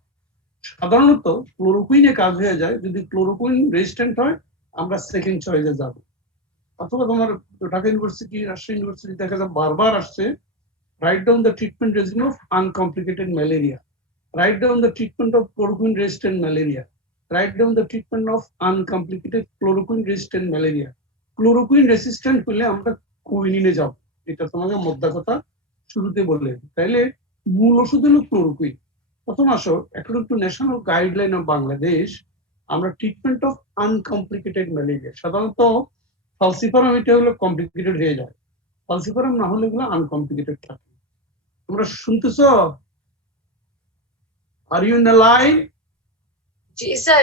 সাধারণত ক্লোরোকুইনে কাজ হয়ে যায়, যদি chloroquine resistant হয় আমরা সেকেন্ড চয়েসে যাব। অথবা তোমার ঢাকা ইউনিভার্সিটি, রাজশাহী ইউনিভার্সিটি দেখা যায় বারবার আসছে, write down the treatment regime of uncomplicated malaria, write down the treatment of chloroquine resistant malaria, write down the treatment of uncomplicated chloroquine resistant malaria. Chloroquine resistant হলে আমরা কুইনিনে যাব, এটা তোমাকে মোদ্দা কথা শুরুতে বললে। তাইলে মূল ওষুধ হলো ক্লোরোকুইন। প্রথম আসো according to national guideline of Bangladesh, আমরা ট্রিটমেন্ট অফ আনকমপ্লিকেটেড ম্যালেরিয়া, সাধারণত ফালসিপারাম এটা হলো কমপ্লিকেটেড হয়ে যায়, ফালসিপারাম না হলে এগুলো আনকমপ্লিকেটেড থাকে। তোমরা শুনতেছ? Are you in the line? জি স্যার।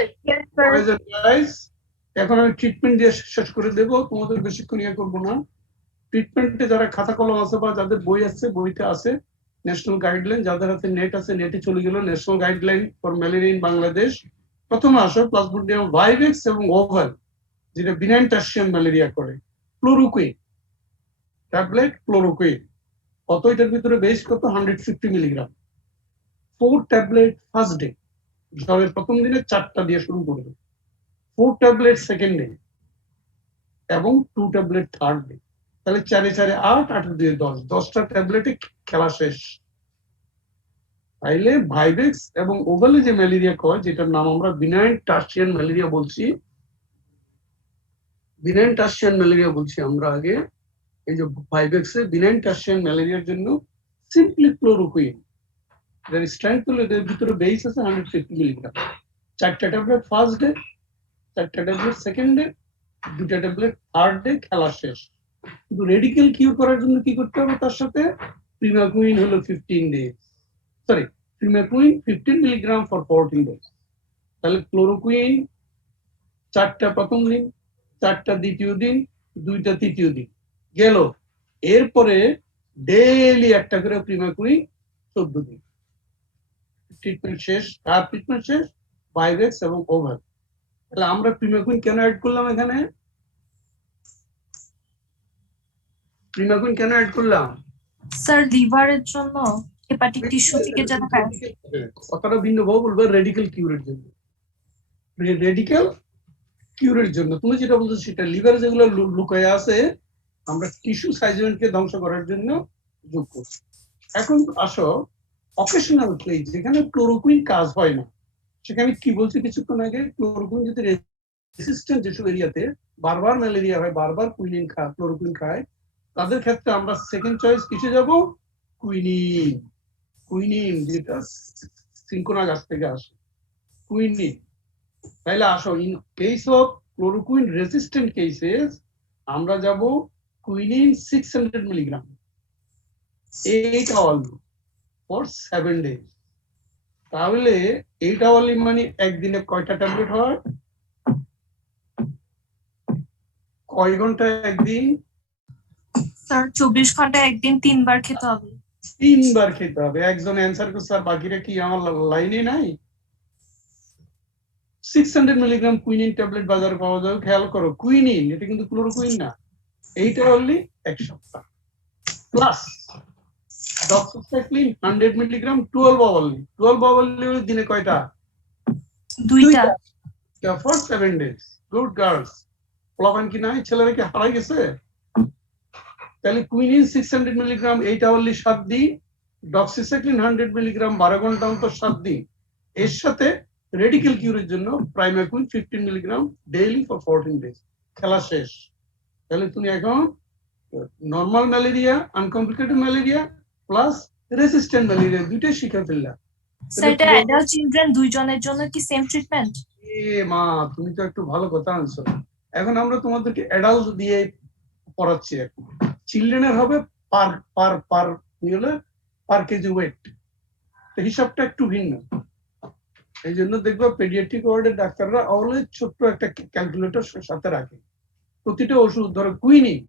এখন আমি ট্রিটমেন্ট দিয়ে শেষ করে দেব, তোমাদের বেশিক্ষণ ইয়ে করবো না। ট্রিটমেন্টে যারা খাতা কলম আছে বা যাদের বই আছে, বইতে আছে ন্যাশনাল গাইডলাইন, যাদের হাতে নেট আছে নেটে চলে গেল national guideline for malaria in Bangladesh. প্রথমে আসো প্লাজমোডিয়াম ভাইভেক্স এবং ওভাল, যেটা বিনাইন টার্সিয়াম ম্যালেরিয়া করে। ক্লোরোকুইন ট্যাবলেট, ক্লোরোকুইন কত? এটার ভিতরে বেশ কত? 150 মিলিগ্রাম। 4 ট্যাবলেট ফার্স্ট ডে, জ্বরের প্রথম দিনে 4টা দিয়ে শুরু করবে, 4 ট্যাবলেট সেকেন্ড ডে, এবং 2 ট্যাবলেট থার্ড ডে। তাহলে 4 4 8, 8 2 10, 10টা ট্যাবলেটে খেলা শেষ। তাইলে ভাইভেক্স এবং ওভালে যে ম্যালেরিয়া কয়, যেটার নাম আমরা বিনাইন টার্সিয়ান ম্যালেরিয়া বলছি, বিনাইন টার্সিয়ান ম্যালেরিয়া বলছি আমরা আগে। এই যে ভাইভেক্সে বিনাইন টার্সিয়ান ম্যালেরিয়ার জন্য সিম্পলি ক্লোরোকুইন, এর স্ট্রেংথ হলো এর ভিতরে বেস আছে 150 মিলিগ্রাম। 4টা ট্যাবলেট ফার্স্ট ডে, 4টা ট্যাবলেট সেকেন্ড ডে, 2টা ট্যাবলেট থার্ড ডে, খেলা শেষ। কিন্তু রেডিক্যাল কিউর করার জন্য কি করতে হবে? তার সাথে প্রিমাকুইন হলো 15 days, sorry primaquine 15 milligram for 14 days. তাহলে ক্লোরোকুইন 4টা প্রথম দিন, 4টা দ্বিতীয় দিন, 2টা তৃতীয় দিন গেল। এরপরে ডেইলি একটা করে প্রিমাকুইন 14 দিন। ট্রিটমেন্ট শেষ। আর ট্রিটমেন্ট শেষ ভাইভেক্স এবং ওভার। তাহলে আমরা প্রিমাকুইন কেন অ্যাড করলাম এখানে? প্রিমাকুইন কেন অ্যাড করলাম? স্যার লিভারের জন্য, হেপাটিক টিস্যু থেকে যেন পায়। কথাটা ভিন্নভাবে বলবে, রেডিক্যাল কিউরের জন্য। রেডিক্যাল কিউরের জন্য তুমি যেটা বলছো সেটা, লিভারে যেগুলো লুকায় আছে আমরা টিস্যু সাইজমেন্টকে ধ্বংস করার জন্য যোগ করছি। এখন আসো অকেশনাল কেস যেখানে ক্লোরোকুইন কাজ হয় না, সেখানে কি বলছি কিছুক্ষণ আগে, ক্লোরোকুইন যদি রেসিস্ট্যান্ট যেসব এরিয়াতে বারবার ম্যালেরিয়া হয়, বারবার ক্লোরোকুইন খায়, তাদের ক্ষেত্রে আমরা সেকেন্ড চয়েস কিসে যাব? কুইনিন। কুইনিন যেটা সিনকোনা গাছ থেকে আসে, কুইনিন। তাহলে আসো in case of chloroquine resistant cases আমরা যাব quinine 600 milligram 8 hourly for 7 days। তাহলে 8 আওয়ারলি মানে একদিনে কয়টা ট্যাবলেট হয়? কয় ঘন্টা একদিন? স্যার 24 ঘন্টায় একদিন 3 বার খেতে হবে। 3 বার খেতে হবে। একজন অ্যান্সার করছে আর বাকিরা কি আমার লাইনে নাই? 600 মিলিগ্রাম কুইনিন ট্যাবলেট বাজারে পাওয়া যায়, খেয়াল করো কুইনিন, এটা কিন্তু ক্লোরোকুইন না। 8 আওয়ারলি 1 সপ্তাহ plus doxycycline 100 milligram 12 hourly. 12 hourly দিনে কয়টা? 2টা। For 7 days। Good girls. Plaban কি নাই? ছেলেরা কি হারাই গেছে? তাহলে কুইনিন 600 মিলিগ্রাম 8 আওয়ারলি 7 দিন, ডক্সিসাইক্লিন 100 মিলিগ্রাম 12 ঘন্টা অন্তর 7 দিন। এর সাথে রেডিক্যাল কিউরের জন্য প্রাইমাকুইন 15 মিলিগ্রাম ডেইলি ফর 14 days। খেলা শেষ। তাহলে তুমি এখন normal malaria, uncomplicated malaria plus resistant malaria দুইটাই শিখে ফেললা। স্যার এটা অ্যাডাল্ট চিলড্রেন দুইজনের জন্য কি সেম ট্রিটমেন্ট? মা তুমি তো একটু ভালো কথা আনছো। এখন আমরা তোমাদেরকে অ্যাডাল্ট দিয়ে পড়াচ্ছি। এখন চিলড্রেনের হবে পার পার পার পার কেজি ওয়েট, হিসাবটা একটু ভিন্ন। এই জন্য দেখবো পেডিয়াট্রিক ওয়ার্ডের ডাক্তাররা অলওয়েজ ছোট্ট একটা ক্যালকুলেটর সাথে রাখে। প্রতিটা ওষুধ ধরো quinine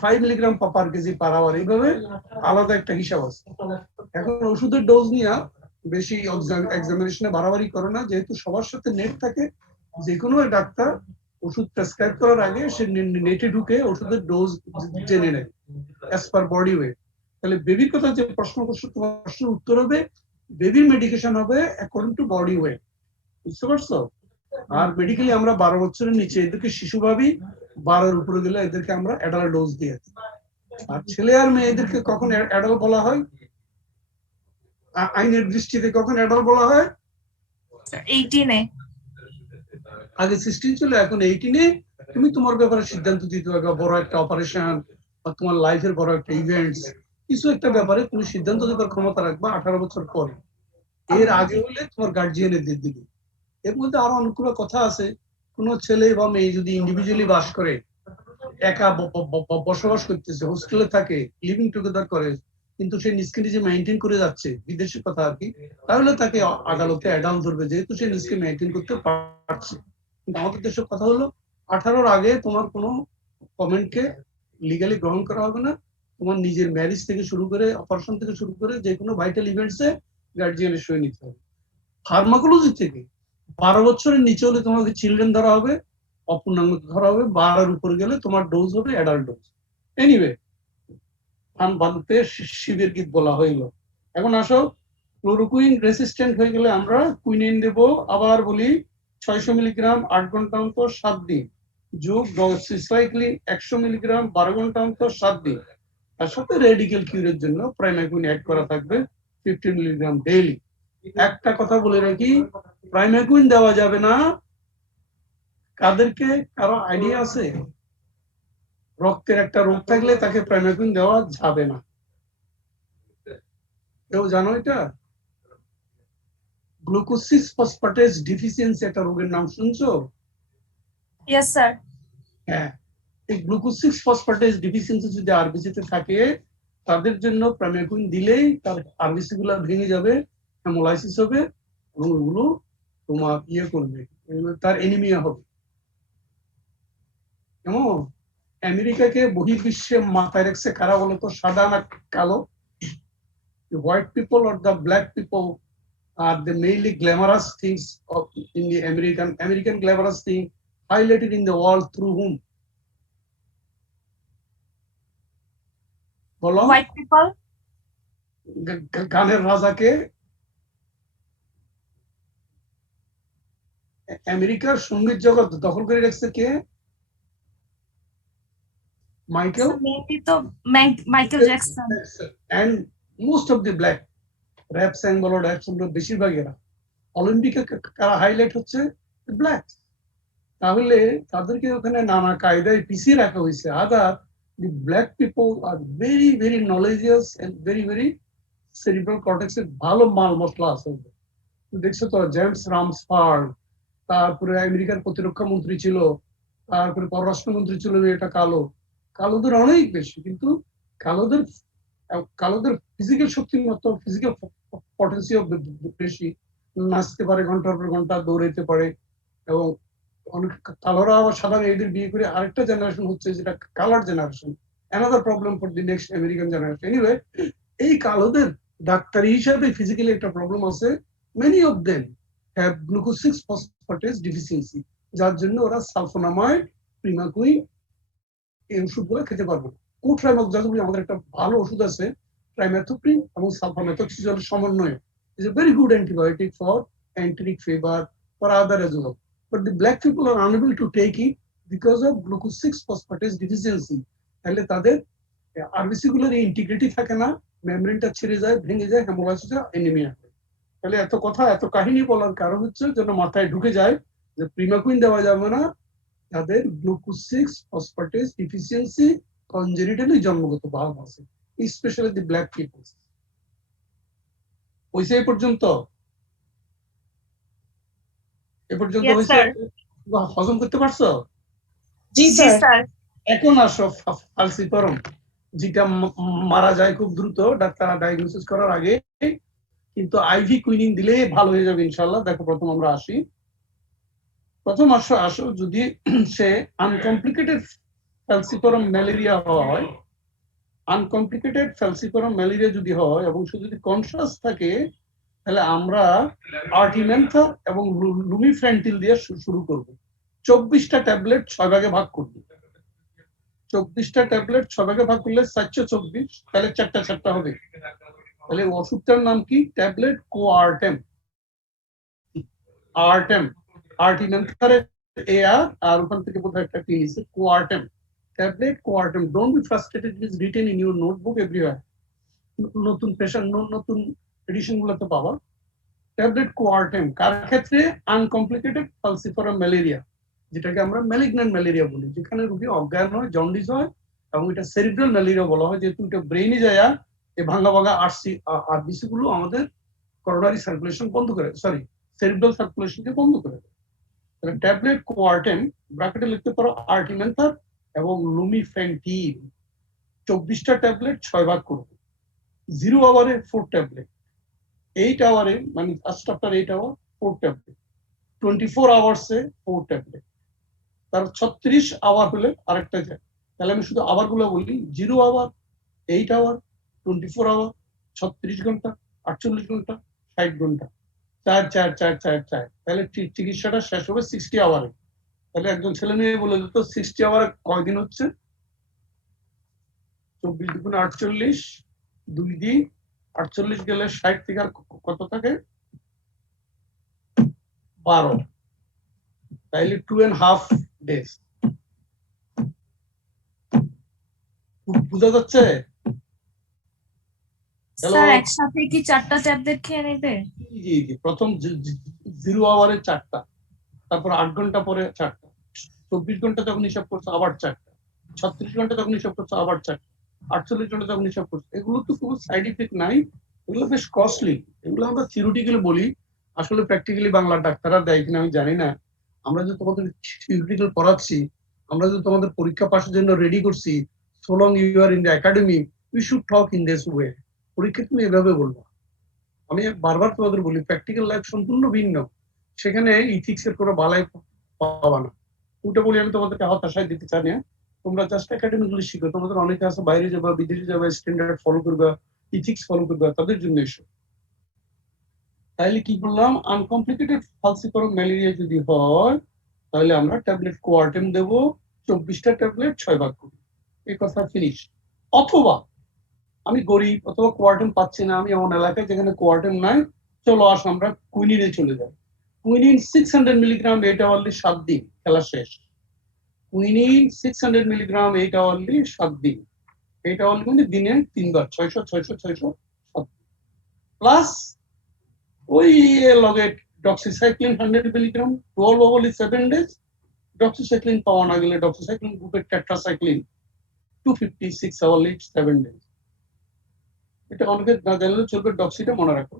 5 milligram per KG per hour, এইভাবে আলাদা একটা হিসাব আছে। এখন ওষুধের ডোজ নিয়ে বেশি এক্সামিনেশনে বাড়াবাড়ি করো না, যেহেতু সবার সাথে নেট থাকে। যে কোনো ডাক্তার ওষুধ প্রেসক্রাইব করার আগে সে নেটে ঢুকে ওষুধের ডোজ জেনে নেয় অ্যাজ পার বডি ওয়েট। তাহলে বেবির কথা যে প্রশ্ন করছো, তোমার প্রশ্নের উত্তর হবে বেবির মেডিকেশন হবে অ্যাকর্ডিং টু বডি ওয়েট। বুঝতে পারছো? আর মেডিকেলি আমরা 12 বছরের নিচে এদেরকে শিশু ভাবি, 12-এর উপরে গেলে এদেরকে আমরা অ্যাডাল্ট ডোজ দিয়ে দিই। আর ছেলে আর মেয়েদেরকে কখন অ্যাডাল্ট বলা হয়? আইনের দৃষ্টিতে কখন অ্যাডাল্ট বলা হয়? 18-এ। আগে 16 ছিল, এখন 18-এ। তুমি তোমার ব্যাপারে সিদ্ধান্ত দিতে পারবে। বড় একটা অপারেশন বা তোমার লাইফের বড় একটা ইভেন্টস, কিছু একটা ব্যাপারে তুমি সিদ্ধান্ত দেওয়ার ক্ষমতা রাখবা 18 বছর পরে। এর আগে হলে তোমার গার্জিয়ানের দিকে। এর মধ্যে আরো অনেকগুলো কথা আছে। কোনো ছেলে বা মেয়ে যদি ইন্ডিভিজুয়ালি বাস করে, একা বসবাস করতেছে, হোস্টেলে থাকে, লিভিং টুগেদার করে, কিন্তু সে নিজকে নিজে মেনটেন করে যাচ্ছে, বিদেশের কথা আর কি, তাহলে তাকে আদালতে অ্যাডাল্ট ধরবে, যেহেতু সে নিজকে মেনটেন করতে পারছে। কিন্তু আমাদের দেশের কথা হলো 18-র আগে তোমার কোনো কমেন্টকে লিগালি গ্রহণ করা হবে না। তোমার নিজের ম্যারেজ থেকে শুরু করে, অপারেশন থেকে শুরু করে যে কোনো ভাইটাল ইভেন্টসে গার্জিয়ানের সই নিতে হবে। ফার্মাকোলজি থেকে 12 বছরের নিচে হলে তোমাকে চিলড্রেন ধরা হবে, অপূর্ণাঙ্গ ধরা হবে। 12-এর উপরে গেলে তোমার ডোজ হবে অ্যাডাল্ট ডোজ। এনিওয়ে, বানতে শিবের গীত বলা হইল। এখন আসো, ক্লোরোকুইন রেসিস্ট্যান্ট হয়ে গেলে আমরা কুইনিন দেব। আবার বলি 600 মিলিগ্রাম 8 ঘন্টা অন্তর 7 দিন, যোগ ডক্সিসাইক্লিন 100 মিলিগ্রাম 12 ঘন্টা অন্তর 7 দিন। তার সাথে রেডিক্যাল কিউরের জন্য প্রাইমাকুইন অ্যাড করা থাকবে 15 মিলিগ্রাম ডেইলি। একটা কথা বলে রাখি, প্রাইমাকুইন দেওয়া যাবে না কাদেরকে? কারো আইডিয়া আছে? রক্তের একটা রোগ থাকলে তাকে প্রাইমাকুইন দেওয়া যাবে না। কেউ জানো এটা? গ্লুকোসিস ফসফেটেজ ডিফিসিয়েন্সি একটা রোগের নাম শুনছো? Yes sir. হ্যাঁ, এই গ্লুকোসিস ফসফেটেজ ডিফিসিয়েন্সি যদি আরবিসি তে থাকে, তাদের জন্য প্রাইমাকুইন দিলেই তার আরবিসি গুলা ভেঙে যাবে, হেমোলাইসিস হবে এবং ওগুলো তোমার ইয়ে করবে, তার এনিমিয়া হবে। কেমন? আমেরিকাকে বহির্বিশ্বে মাথায় রাখছে কারা বলতো? সাদা না কালো? The white people or the black people are the mainly glamorous things of in the American glamorous thing highlighted in the world through whom? বলো। White people. গানের রাজাকে আমেরিকার সঙ্গীত জগৎ দখল করে রাখছে কে? মাইকেল মেবি তো Michael Jackson. and most of the black rap song বলো, rap song বেশিরভাগ এরা। অলিম্পিকে কারা হাইলাইট হচ্ছে? ব্ল্যাক। তাহলে তাদেরকে ওখানে নানা কায়দায় পিছিয়ে রাখা হয়েছে। আদার the black people are very very knowledgeous and very very cerebral cortex এর ভালো মাল মশলা আছে। দেখছো তো জেমস রামসফোর্ড, তারপরে আমেরিকার প্রতিরক্ষা মন্ত্রী ছিল, তারপরে পররাষ্ট্রমন্ত্রী ছিল, এটা কালো। কালোদের অনেক বেশি, কিন্তু কালোদের কালোদের ফিজিক্যাল শক্তির মতো ফিজিক্যাল পটেন্সিয়াল বেশি। নাচতে পারে ঘন্টার পর ঘন্টা, দৌড়াইতে পারে। এবং অনেক কালোরা আবার সাদা মেয়েদের বিয়ে করে আরেকটা জেনারেশন হচ্ছে, যেটা colour generation. Another problem for the next American generation. Anyway, এই কালোদের ডাক্তারি হিসাবে ফিজিক্যালি একটা প্রবলেম আছে। Many of them have glucose 6 phosphatase deficiency, যার জন্য ওরা সালফোনামাইড, প্রিমাকুইন এই ওষুধগুলো খেতে পারবে না। কোট্রাইমোক্সাজোল আমাদের একটা ভালো ওষুধ আছে, ট্রাইমেথোপ্রিন এবং সালফামেথক্সিজোলের সমন্বয়ে। is a very good antibiotic for enteric fever, for other as well. But the black people are unable to take it because of glucose 6 phosphatase deficiency. তাহলে তাদের আরবিসি গুলোর ইন্টিগ্রিটি থাকে না, মেমব্রেনটা ছিঁড়ে যায়, ভেঙে যায়, হেমোলাইসিস, অ্যানিমিয়া হয়। তাহলে এত কথা এত কাহিনী বলার কারণ হচ্ছে যেন মাথায় ঢুকে যায় যে প্রিমাকুইন দেওয়া যাবে না, তাদের গ্লুকোজ 6 ফসফেটেজ ডিফিসিয়েন্সি কনজেনিটালি জন্মগত ভাব আছে, স্পেশালি দি ব্ল্যাক পিপলস। হইছে এই পর্যন্ত? এ পর্যন্ত Yes, হইছে? sir. হজম করতে পারছো? জি জি স্যার। স্যার। এখন আসো ফালসিফরম, যেটা মারা যায় খুব দ্রুত ডাক্তাররা ডায়াগনোসিস করার আগে, কিন্তু আইভি কুইনিন দিলে ভালো হয়ে যাবে ইনশাআল্লাহ। দেখো প্রথম আমরা আসি। প্রথম আসো যদি সে আনকমপ্লিকেটেড ফ্যালসিফরম ম্যালেরিয়া হয়, আনকমপ্লিকেটেড ফ্যালসিফরম ম্যালেরিয়া যদি হয় এবং সে যদি কনসাস থাকে, তাহলে আমরা আর্টিমেন্থার এবং লুমিফ্যান্টিল দিয়ে শুরু করব। 24টা ট্যাবলেট 6 ভাগে ভাগ করব। 24টা ট্যাবলেট 6 ভাগে ভাগ করলে 424, তাহলে 4টা হবে। তাহলে ওষুধটার নাম কি? ট্যাবলেট কোয়ার্টেম। আর্টিমেন্থারের এআর আর ওখান থেকে বোধহয় একটা কি নিছে, Coartem. Tablet Coartem. Don't be frustrated, it is written in your notebook everywhere. নতুন পেশেন্ট নতুন এডিশন গুলোতে পাবা। ট্যাবলেট কোয়ার্টেম কার ক্ষেত্রে? আনকমপ্লিকেটেড ফালসিফরম ম্যালেরিয়া, যেটাকে আমরা ম্যালিগন্যান্ট ম্যালেরিয়া বলি, যেখানে রোগী অজ্ঞান হয়, জন্ডিস হয়, এবং এটা সেরিব্রাল ম্যালেরিয়া বলা হয়, যেহেতু এটা ব্রেইনে যায়। এই ভাঙা ভাঙা আরবিসি গুলো আমাদের করোনারি সার্কুলেশন বন্ধ করে, সরি সেরিব্রাল সার্কুলেশনকে বন্ধ করে দেয়। তাহলে ট্যাবলেট কোয়ার্টেম, ব্র্যাকেটে লিখতে পারো আর্টিমেন্থার এবং লুমিফ্যান্টিল। 24টা ট্যাবলেট 6 ভাগ করবে। 0 আওয়ারে 4 ট্যাবলেট, 8 আওয়ারে মানে জাস্ট আফটার 8 আওয়ার 4 ট্যাবলেট, 24 আওয়ার্সে 4 ট্যাবলেট, তার 36 আওয়ার হলে আরেকটা যায়। তাহলে আমি শুধু আওয়ার গুলো বলি, 0 আওয়ার, 8 আওয়ার, 24 আওয়ার, 36 ঘন্টা, 48 ঘন্টা, 60 ঘন্টা, 4 তাহলে চিকিৎসাটা শেষ হবে 60 আওয়ারে। তাহলে একজন ছেলে মেয়ে বলে দিত 60 আওয়ারে কয়দিন হচ্ছে? 24 দুগুণ 48, 2 দিন, 48 গেলে 60 থেকে আর কত থাকে? 12। তাইলে 2.5 days। বুঝা যাচ্ছে? স্যার একসাথে কি 4টা ট্যাবলেট খেয়ে নেবে? জি জি, প্রথম 0 আওয়ারে 4টা, তারপর 8 ঘন্টা পরে 4টা, 24 ঘন্টা যখন হিসাব করছো আবার 4টা, 36 ঘন্টা যখন হিসাব করছো আবার 4টা, 48 ঘন্টা যখন হিসাব করছো। এগুলো তো কোনো সাইড ইফেক্ট নাই, এগুলো বেশ কস্টলি। এগুলো আমরা থিওরিটিক্যালি বলি, আসলে প্র্যাকটিক্যালি বাংলার ডাক্তাররা দেয় কিনা আমি জানি না। আমরা যে তোমাদের থিওরিটিক্যাল পড়াচ্ছি, আমরা যে তোমাদের পরীক্ষা পাশের জন্য রেডি করছি, so long you are in the academy, we should talk in this way. পরীক্ষা তুমি এভাবে বলবো। আমি বারবার তোমাদের বলি, প্র্যাকটিক্যাল লাইফ সম্পূর্ণ ভিন্ন। সেখানে ইথিক্স এর কোনো বালাই পাবা না। ওটা বলি আমি তোমাদেরকে হতাশায় দিতে চাই না, তোমরা জাস্ট একাডেমিকলি শিখো। তোমাদের অনেকে আছে বাইরে যাবা, বিদেশে যাবা, স্ট্যান্ডার্ড ফলো করবা, ইথিক্স ফলো করবা, তাদের জন্য এসো। তাইলে কি বললাম, আনকমপ্লিকেটেড ফালসিফরম ম্যালেরিয়া যদি হয় তাহলে আমরা ট্যাবলেট কোয়ার্টেম দেব, 24টা ট্যাবলেট 6 ভাগ করি, এই কথা ফিনিশ। অথবা আমি গরিব অথবা কোয়ার্টেম পাচ্ছি না, আমি এমন এলাকায় যেখানে কোয়ার্টেম নাই, চলো আস আমরা কুইনিনে চলে যাই। কুইনিন 600 মিলিগ্রাম 8 আওয়ারলি 7 দিন, খেলা শেষ। কুইনিন 600 মিলিগ্রাম 8 আওয়ারলি 7 দিন, 8 আওয়ারলি মানে দিনে 3 বার, 600 600 600 প্লাস ওই লগে doxycycline 100 milligram 12 hourly 7 days. Doxycycline পাওয়া না গেলে ডক্সিসাইক্লিন গ্রুপের টেট্রাসাইক্লিন 256 আওয়ারলি 7 ডেজ। এটা অনেকে না জানলেও চলবে, ডক্সিটা মনে রাখো।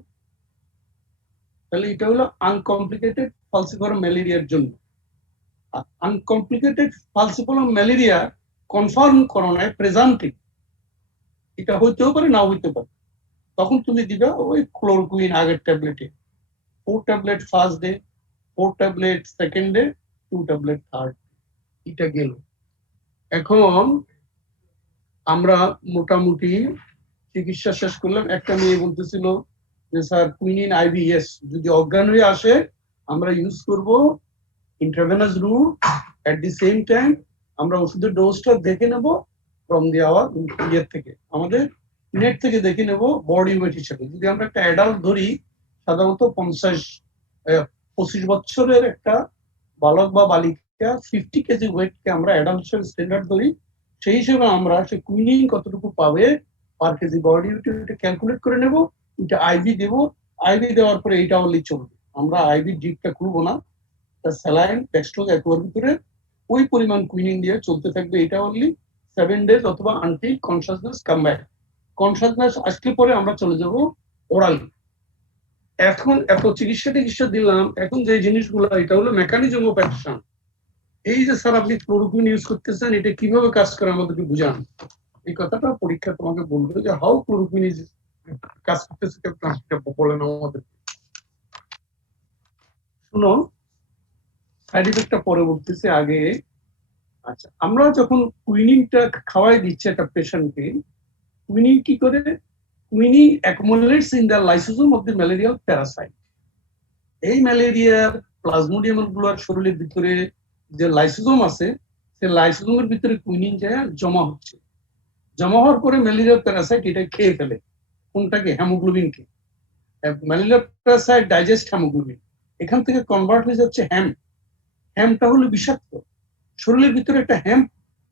তাহলে এটা হলো আনকমপ্লিকেটেড ফালসিফরম ম্যালেরিয়ার জন্য। আনকমপ্লিকেটেড ফালসিফরম ম্যালেরিয়া কনফার্ম করো নাই প্রেজেন্টিং, এটা হইতেও পারে না হইতে পারে, তখন তুমি দিবা ওই ক্লোরকুইন আগের ট্যাবলেটে, 4 tablet first day, 4 tablet second day, 2 tablet third. এটা গেল। এখন আমরা মোটামুটি চিকিৎসা শেষ করলাম। একটা মেয়ে বলতেছিল যে স্যার কুইনিন আইভিএস যদি অজ্ঞান হয়ে আসে আমরা ইউজ করব intravenous route, at the same time আমরা ওষুধের ডোজটা দেখে নেব ফ্রম দি আওয়ার ইয়ের থেকে, আমাদের নেট থেকে দেখে নেব বডি ওয়েট হিসেবে। যদি আমরা একটা অ্যাডাল্ট ধরি, সাধারণত 25 বছরের একটা বালক বা বালিকা 50 কেজি ওয়েটকে আমরা অ্যাডাল্ট হিসেবে স্ট্যান্ডার্ড ধরি, সেই হিসেবে আমরা সে কুইনিন কতটুকু পাবে পার কেজি বডি ওয়েট ক্যালকুলেট করে নেব। এটা আইভি দেবো, আইভি দেওয়ার পরে এইটা অনলি চলবে, আমরা আইভি ডিপটা খুলবো না, স্যালাইন ডেক্সট্রোজ একবার ভিতরে ওই পরিমাণ কুইনিন দিয়ে চলতে থাকবে। এটা অনলি 7 ডেজ অথবা until consciousness come back. Consciousness আসলে পরে আমরা চলে যাব ওরালি। এখন এত চিকিৎসা দিলাম, এখন যে জিনিসগুলো এটা হলো মেকানিজম অফ অ্যাকশন। এই যে স্যার আপনি ক্লোরোকুইন ইউজ করতেছেন, এটা কিভাবে কাজ করে আমাদেরকে বুঝান। এই কথাটা পরীক্ষা তোমাকে বলবে যে হাউ ক্লোরোকুইন ইজ কাজ করতেছে, বলেন আমাদের। শুনো, সাইড ইফেক্টটা পরে বলতেছে আগে। আচ্ছা, আমরা যখন কুইনিনটা খাওয়াই দিচ্ছি একটা পেশেন্টকে, কুইনিন কি করে, quinine accumulates in the lysosome of the malarial parasite. এই ম্যালেরিয়ার প্লাজমোডিয়াম গুলোর শরীরের ভিতরে যে লাইসোসোম আছে, সেই লাইসোসোমের ভিতরে কুইনিন যায় জমা হচ্ছে। জমা হওয়ার পরে ম্যালেরিয়াল প্যারাসাইট এটা খেয়ে ফেলে, কোনটাকে, হেমোগ্লোবিনকে। ম্যালেরিয়াল প্যারাসাইট ডাইজেস্ট হেমোগ্লোবিন, এখান থেকে কনভার্ট হয়ে যাচ্ছে হ্যাম। হ্যামটা হলো বিষাক্ত। শরীরের ভিতরে একটা হ্যাম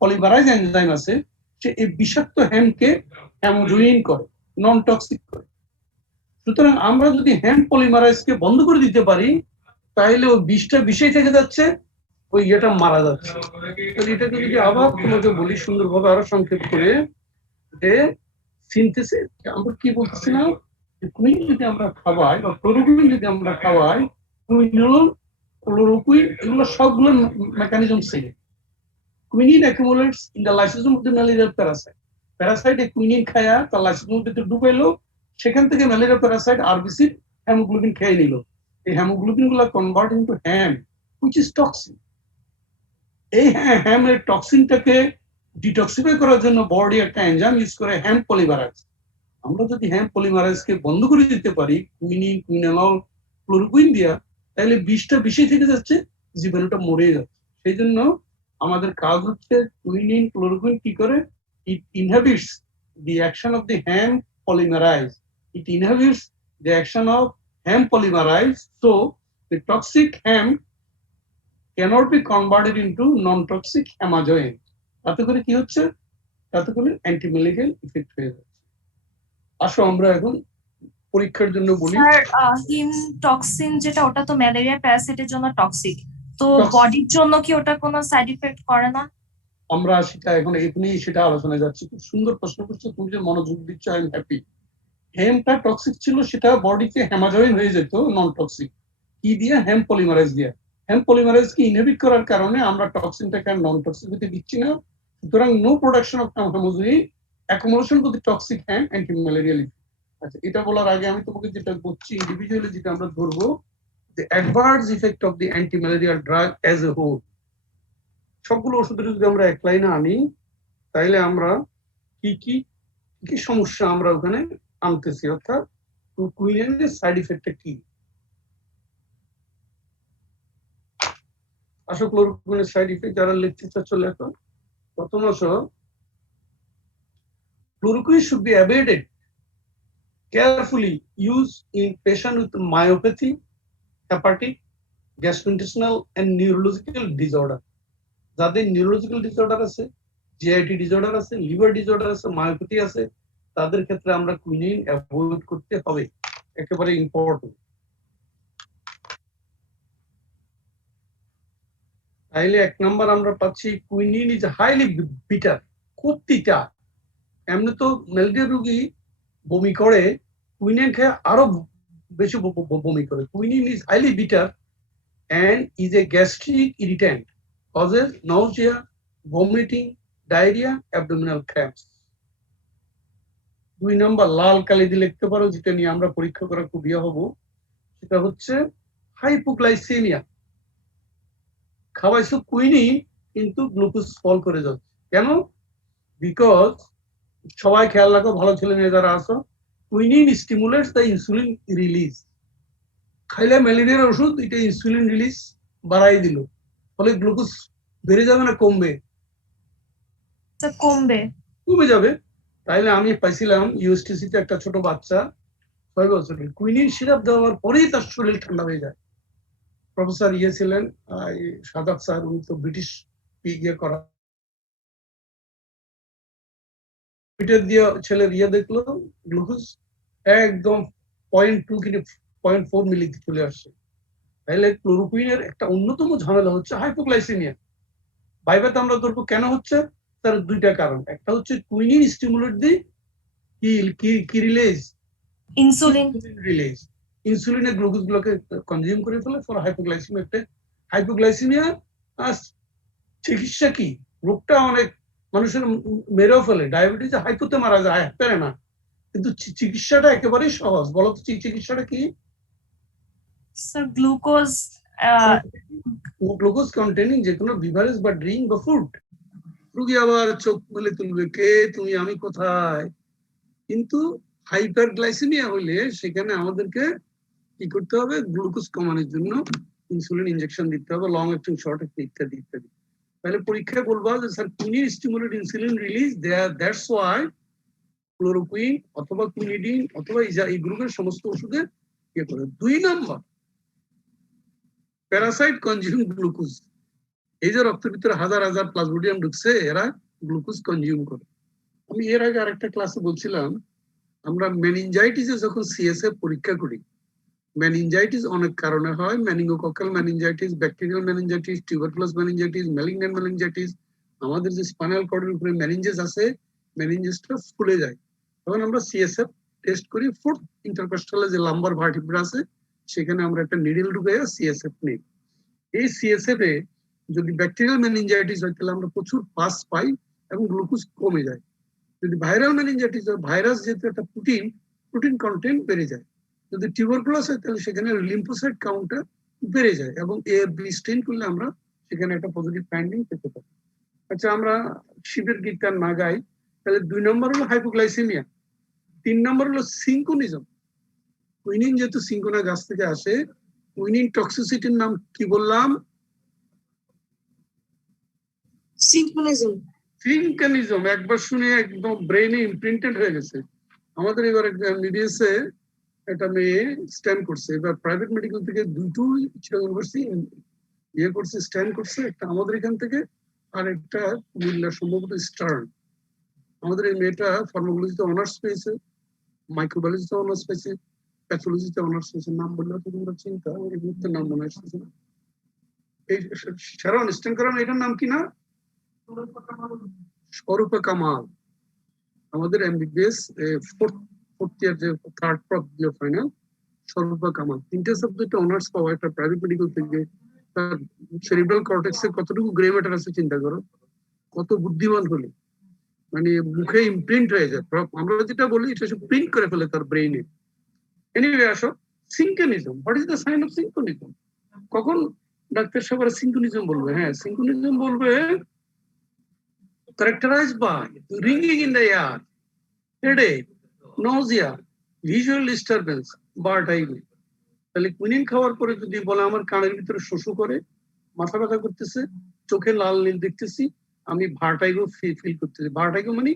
পলিমারাইজ এনজাইম আছে, সে এই বিষাক্ত হ্যামকে হ্যামোজয়িন করে, নন টক্সিক করে। সুতরাং আমরা যদি হ্যাম পলিমারাইজকে বন্ধ করে দিতে পারি, তাহলে ওই বিষটা বিষয় থেকে যাচ্ছে, ওই ইয়েটা মারা যাচ্ছে। তাহলে এটাকে যদি আবার তোমাকে বলি সুন্দরভাবে আরো সংক্ষেপ করে, যে সিনথেসিস আমরা কি বলতেছিলাম, কুইন যদি আমরা খাওয়াই বা ক্লোরোকুইন যদি আমরা খাওয়াই, কুইনল ক্লোরোকুইন এগুলো সবগুলো mechanism same. Quinine accumulates in the lysosome of the malarial parasite. প্যারাসাইটে কুইনিন খায়া তার লাইসোসোমের ভিতরে ঢুকাইলো, সেখান থেকে ম্যালেরিয়া প্যারাসাইট আরবিসি হেমোগ্লোবিন খেয়ে নিল। এই হেমোগ্লোবিন গুলো convert into haem which is toxin. এই হ্যামের টক্সিনটাকে ডিটক্সিফাই করার জন্য বডি একটা এনজাইম ইউজ করে, হ্যাম পলিমারাইজ। আমরা যদি হ্যাম পলিমারাইজকে বন্ধ করে দিতে পারি কুইনিন, কুইনানল, ক্লোরোকুইন দিয়া, তাহলে বিষটা বিষয় থেকে যাচ্ছে, জীবাণুটা মরে যাচ্ছে। সেই জন্য আমাদের কাজ হচ্ছে কুইনিন ক্লোরোকুইন কি করে, it inhibits the action of the haem polymerase, it inhibits the action of haem polymerase, so the toxic haem cannot be converted into non-toxic hemazoin. তাতে করে কি হচ্ছে, তাতে করে অ্যান্টিম্যালেরিয়াল ইফেক্ট হয়ে যাচ্ছে। আসো আমরা এখন পরীক্ষার জন্য বলি। স্যার হিম টক্সিন যেটা, ওটা তো ম্যালেরিয়া প্যারাসাইটের জন্য টক্সিক, তো Toxic. বডির জন্য কি ওটা কোনো সাইড ইফেক্ট করে না? আমরা সেটা এখন এখনই সেটা আলোচনায় যাচ্ছি। খুব সুন্দর প্রশ্ন করছো তুমি, যে মনোযোগ দিচ্ছ, আই এম হ্যাপি। হেমটা টক্সিক ছিল, সেটা বডিতে হেমাজয়েন হয়ে যেত নন টক্সিক, কি দিয়ে, হ্যাম পলিমারাইজ দিয়ে। হ্যাম পলিমারাইজ কি ইনহিবিট করার কারণে আমরা টক্সিনটাকে নন টক্সিসিটি দিচ্ছি না, সুতরাং no production of haemozoin, accumulation to the toxic haem, anti malarial. আচ্ছা, এটা বলার আগে আমি তোমাকে যেটা বলছি ইন্ডিভিজুয়ালি যেটা আমরা ধরবো, the adverse effect of the anti-malarial drug as a whole. সবগুলো ওষুধের যদি আমরা এক লাইনে আনি তাইলে আমরা কি কি কি সমস্যা আমরা ওখানে আনতেছি, অর্থাৎ কুইনিনের সাইড ইফেক্টটা কি। আসলে ক্লোরোকুইনের সাইড ইফেক্ট যারা লিখতে চাচ্ছ লেখো। প্রথমত, chloroquine should be avoided carefully used in patient with myopathy, hepatic, gastrointestinal and neurological disorder. যাদের নিউরোলজিক্যাল ডিসঅর্ডার আছে, জিআইটি ডিসঅর্ডার আছে, লিভার ডিসঅর্ডার আছে, মায়োপ্যাথি আছে, তাদের ক্ষেত্রে আমরা কুইনিন অ্যাভয়েড করতে হবে, একেবারে ইম্পর্টেন্ট। তাইলে এক নাম্বার আমরা পাচ্ছি কুইনিন ইজ হাইলি বিটার, খুব তিতা। এমনি তো ম্যালেরিয়া রোগী বমি করে, কুইনিন খেয়ে আরো বেশি বমি করে। Quinine is highly bitter and is a gastric irritant, causes nausea, vomiting, diarrhea, abdominal cramps. 2 নম্বর লাল কালি দিয়ে লিখতে পারো, যেটা নিয়ে আমরা পরীক্ষা করা খুব ইয়ে হব, সেটা হচ্ছে হাইপোগ্লাইসেমিয়া। খাওয়াইছো কুইনিন কিন্তু গ্লুকোজ ফল করে যাচ্ছে, কেন? বিকজ সবাই খেয়াল রাখো, ভালো ছেলে মেয়ে যারা আছো, quinine stimulates the insulin release. খাইলে ম্যালেরিয়ার ওষুধ, এটা ইনসুলিন রিলিজ বাড়াই দিল, ফলে গ্লুকোজ বেড়ে যাবে না কমবে? কমে যাবে। তাইলে আমি পাইছিলাম ইউএসটিসিতে একটা ছোট বাচ্চা 6 বছরের, কুইনিন সিরাপ দেওয়ার পরেই তার শরীর ঠান্ডা হয়ে যায়। প্রফেসর ছিলেন সাদাত স্যার, উনি তো ব্রিটিশ ইয়ে করা, দিয়ে ছেলের ইয়ে দেখলো, গ্লুকোজ একদম 0.2 কি 0.4 মিলিতে চলে আসছে। তাহলে ক্লোরোকুইনের একটা অন্যতম ঝামেলা হচ্ছে হাইপোগ্লাইসেমিয়া। বাইবেতে আমরা ধরবো কেন হচ্ছে, তার 2টা কারণ। একটা হচ্ছে কুইনিন স্টিমুলেট দি কি রিলিজ, ইনসুলিন রিলিজ, ইনসুলিনের গ্লুকোজ গুলোকে কনজিউম করে ফেলে, ফলে হাইপোগ্লাইসেমিয়া। হাইপোগ্লাইসেমিয়া চিকিৎসা কি? রোগটা অনেক মানুষের মেরেও ফেলে, ডায়াবেটিস হাইপোতে মারা যায়, হাইপারে না। কিন্তু চিকিৎসাটা একেবারেই সহজ। বলো তো চিকিৎসাটা কি? স্যার গ্লুকোজ গ্লুকোজ কন্টেনিং যে কোনো বিভারেজ বা ড্রিঙ্ক বা ফুড। রোগী আবার চোখ মেলে তুলবে, কে তুমি, আমি কোথায়? কিন্তু হাইপারগ্লাইসেমিয়া হইলে সেখানে আমাদেরকে কি করতে হবে? গ্লুকোজ কমানোর জন্য ইনসুলিন ইনজেকশন দিতে হবে, লং অ্যাক্টিং, শর্ট অ্যাক্টিং ইত্যাদি ইত্যাদি। তাহলে পরীক্ষায় বলবো যে sir quinine stimulate insulin release, that's why chloroquine অথবা কুইনিডিন অথবা এই গ্রুপের সমস্ত ওষুধে ইয়ে করে। 2 নম্বর, প্যারাসাইট কনজিউম গ্লুকোজ। এই যে রক্তের ভিতরে হাজার হাজার প্লাজমোডিয়াম ঢুকছে, এরা গ্লুকোজ কনজিউম করে। আমি এর আগে আরেকটা ক্লাসে বলছিলাম, আমরা মেনিনজাইটিসে যখন সিএসএফ পরীক্ষা করি, মেনিনজাইটিস অনেক কারণে হয়, meningococcal meningitis, bacterial meningitis, tuberculous meningitis, malignant meningitis. আমাদের যে স্পাইনাল কর্ডের উপরে মেনিনজেস আছে, মেনিনজেসটা ফুলে যায়, তখন আমরা সিএসএফ টেস্ট করি। 4th ইন্টারকস্টালে যে লাম্বার ভার্টিব্রা আছে, সেখানে আমরা একটা নিডল ঢুকে সিএসএফ নিই। এই সিএসএফ এ যদি ব্যাকটেরিয়াল মেনিনজাইটিস হয়, তাহলে আমরা প্রচুর পাস পাই এবং গ্লুকোজ কমে যায়। যদি ভাইরাল মেনিনজাইটিস হয়, ভাইরাস যেহেতু একটা প্রোটিন কন্টেন্ট বেড়ে যায়। যদি টিউবারকুলাস হয়, তাহলে সেখানে লিম্ফোসাইট কাউন্টটা বেড়ে যায় এবং এএফবি স্টেন করলে আমরা সেখানে একটা পজিটিভ ফাইন্ডিং পেতে পারি। আচ্ছা, আমরা শিবের গীতটা না গাই, তাহলে 2 নম্বর হলো হাইপোগ্লাইসেমিয়া। 3 নম্বর হলো সিনকোনিজম। কুইনিন যেহেতু সিনকোনা গাছ থেকে আসে, কুইনিন টক্সিসিটির নাম কি বললাম? সিনকোনিজম। একবার শুনে একদম ব্রেইনে ইমপ্রিন্টেড হয়ে গেছে। আমাদের এবার মিডিয়াসে একটা মেয়ে স্ট্যান্ড করছে, এবার প্রাইভেট মেডিকেল থেকে 2টো ইউনিভার্সিটি ইয়ে করছে, স্ট্যান্ড করছে, একটা আমাদের এখান থেকে আর একটা কুমিল্লা, সম্ভবত স্টার্ন। আমাদের এই মেয়েটা ফার্মাকোলজিতে অনার্স পেয়েছে, মাইক্রোবায়োলজিতে অনার্স পেয়েছে, প্যাথোলজিতে অনার্স পেয়েছে। নাম বললে তো তোমরা চিন্তা, এই মুহূর্তে নাম মনে আসছে না। এই শারন স্ট্যান্ড করা মেয়েটার নাম কি না? স্বরূপা কামাল। আমাদের এমবিবিএস 4th ইয়ার যে 3rd প্রপ দিল ফাইনাল, স্বরূপা কামাল। 3টে সাবজেক্টে অনার্স পাওয়া একটা প্রাইভেট মেডিকেল থেকে, তার সেরিব্রাল কর্টেক্সে কতটুকু গ্রে ম্যাটার আছে চিন্তা করো, কত বুদ্ধিমান হলে, মানে মুখে ইমপ্রিন্ট হয়ে যায়। আমরা যেটা বলি এটা সব প্রিন্ট করে ফেলে তার ব্রেইনে। এনিওয়ে, আসো cinchonism, what is the sign of cinchonism? কখন ডাক্তার সাহেব সিঙ্কনিজম বলবে? হ্যাঁ, সিঙ্কনিজম বলবে characterized by ringing in the ear, headache, nausea, visual disturbance, vertigo. তাহলে কুইনিন খাওয়ার পরে যদি বলে আমার কানের ভিতরে শোষো করে, মাথা ব্যথা করতেছে, চোখে লাল নীল দেখতেছি, আমি ভার্টাইগো ফিল করতেছি। ভার্টাইগো মানে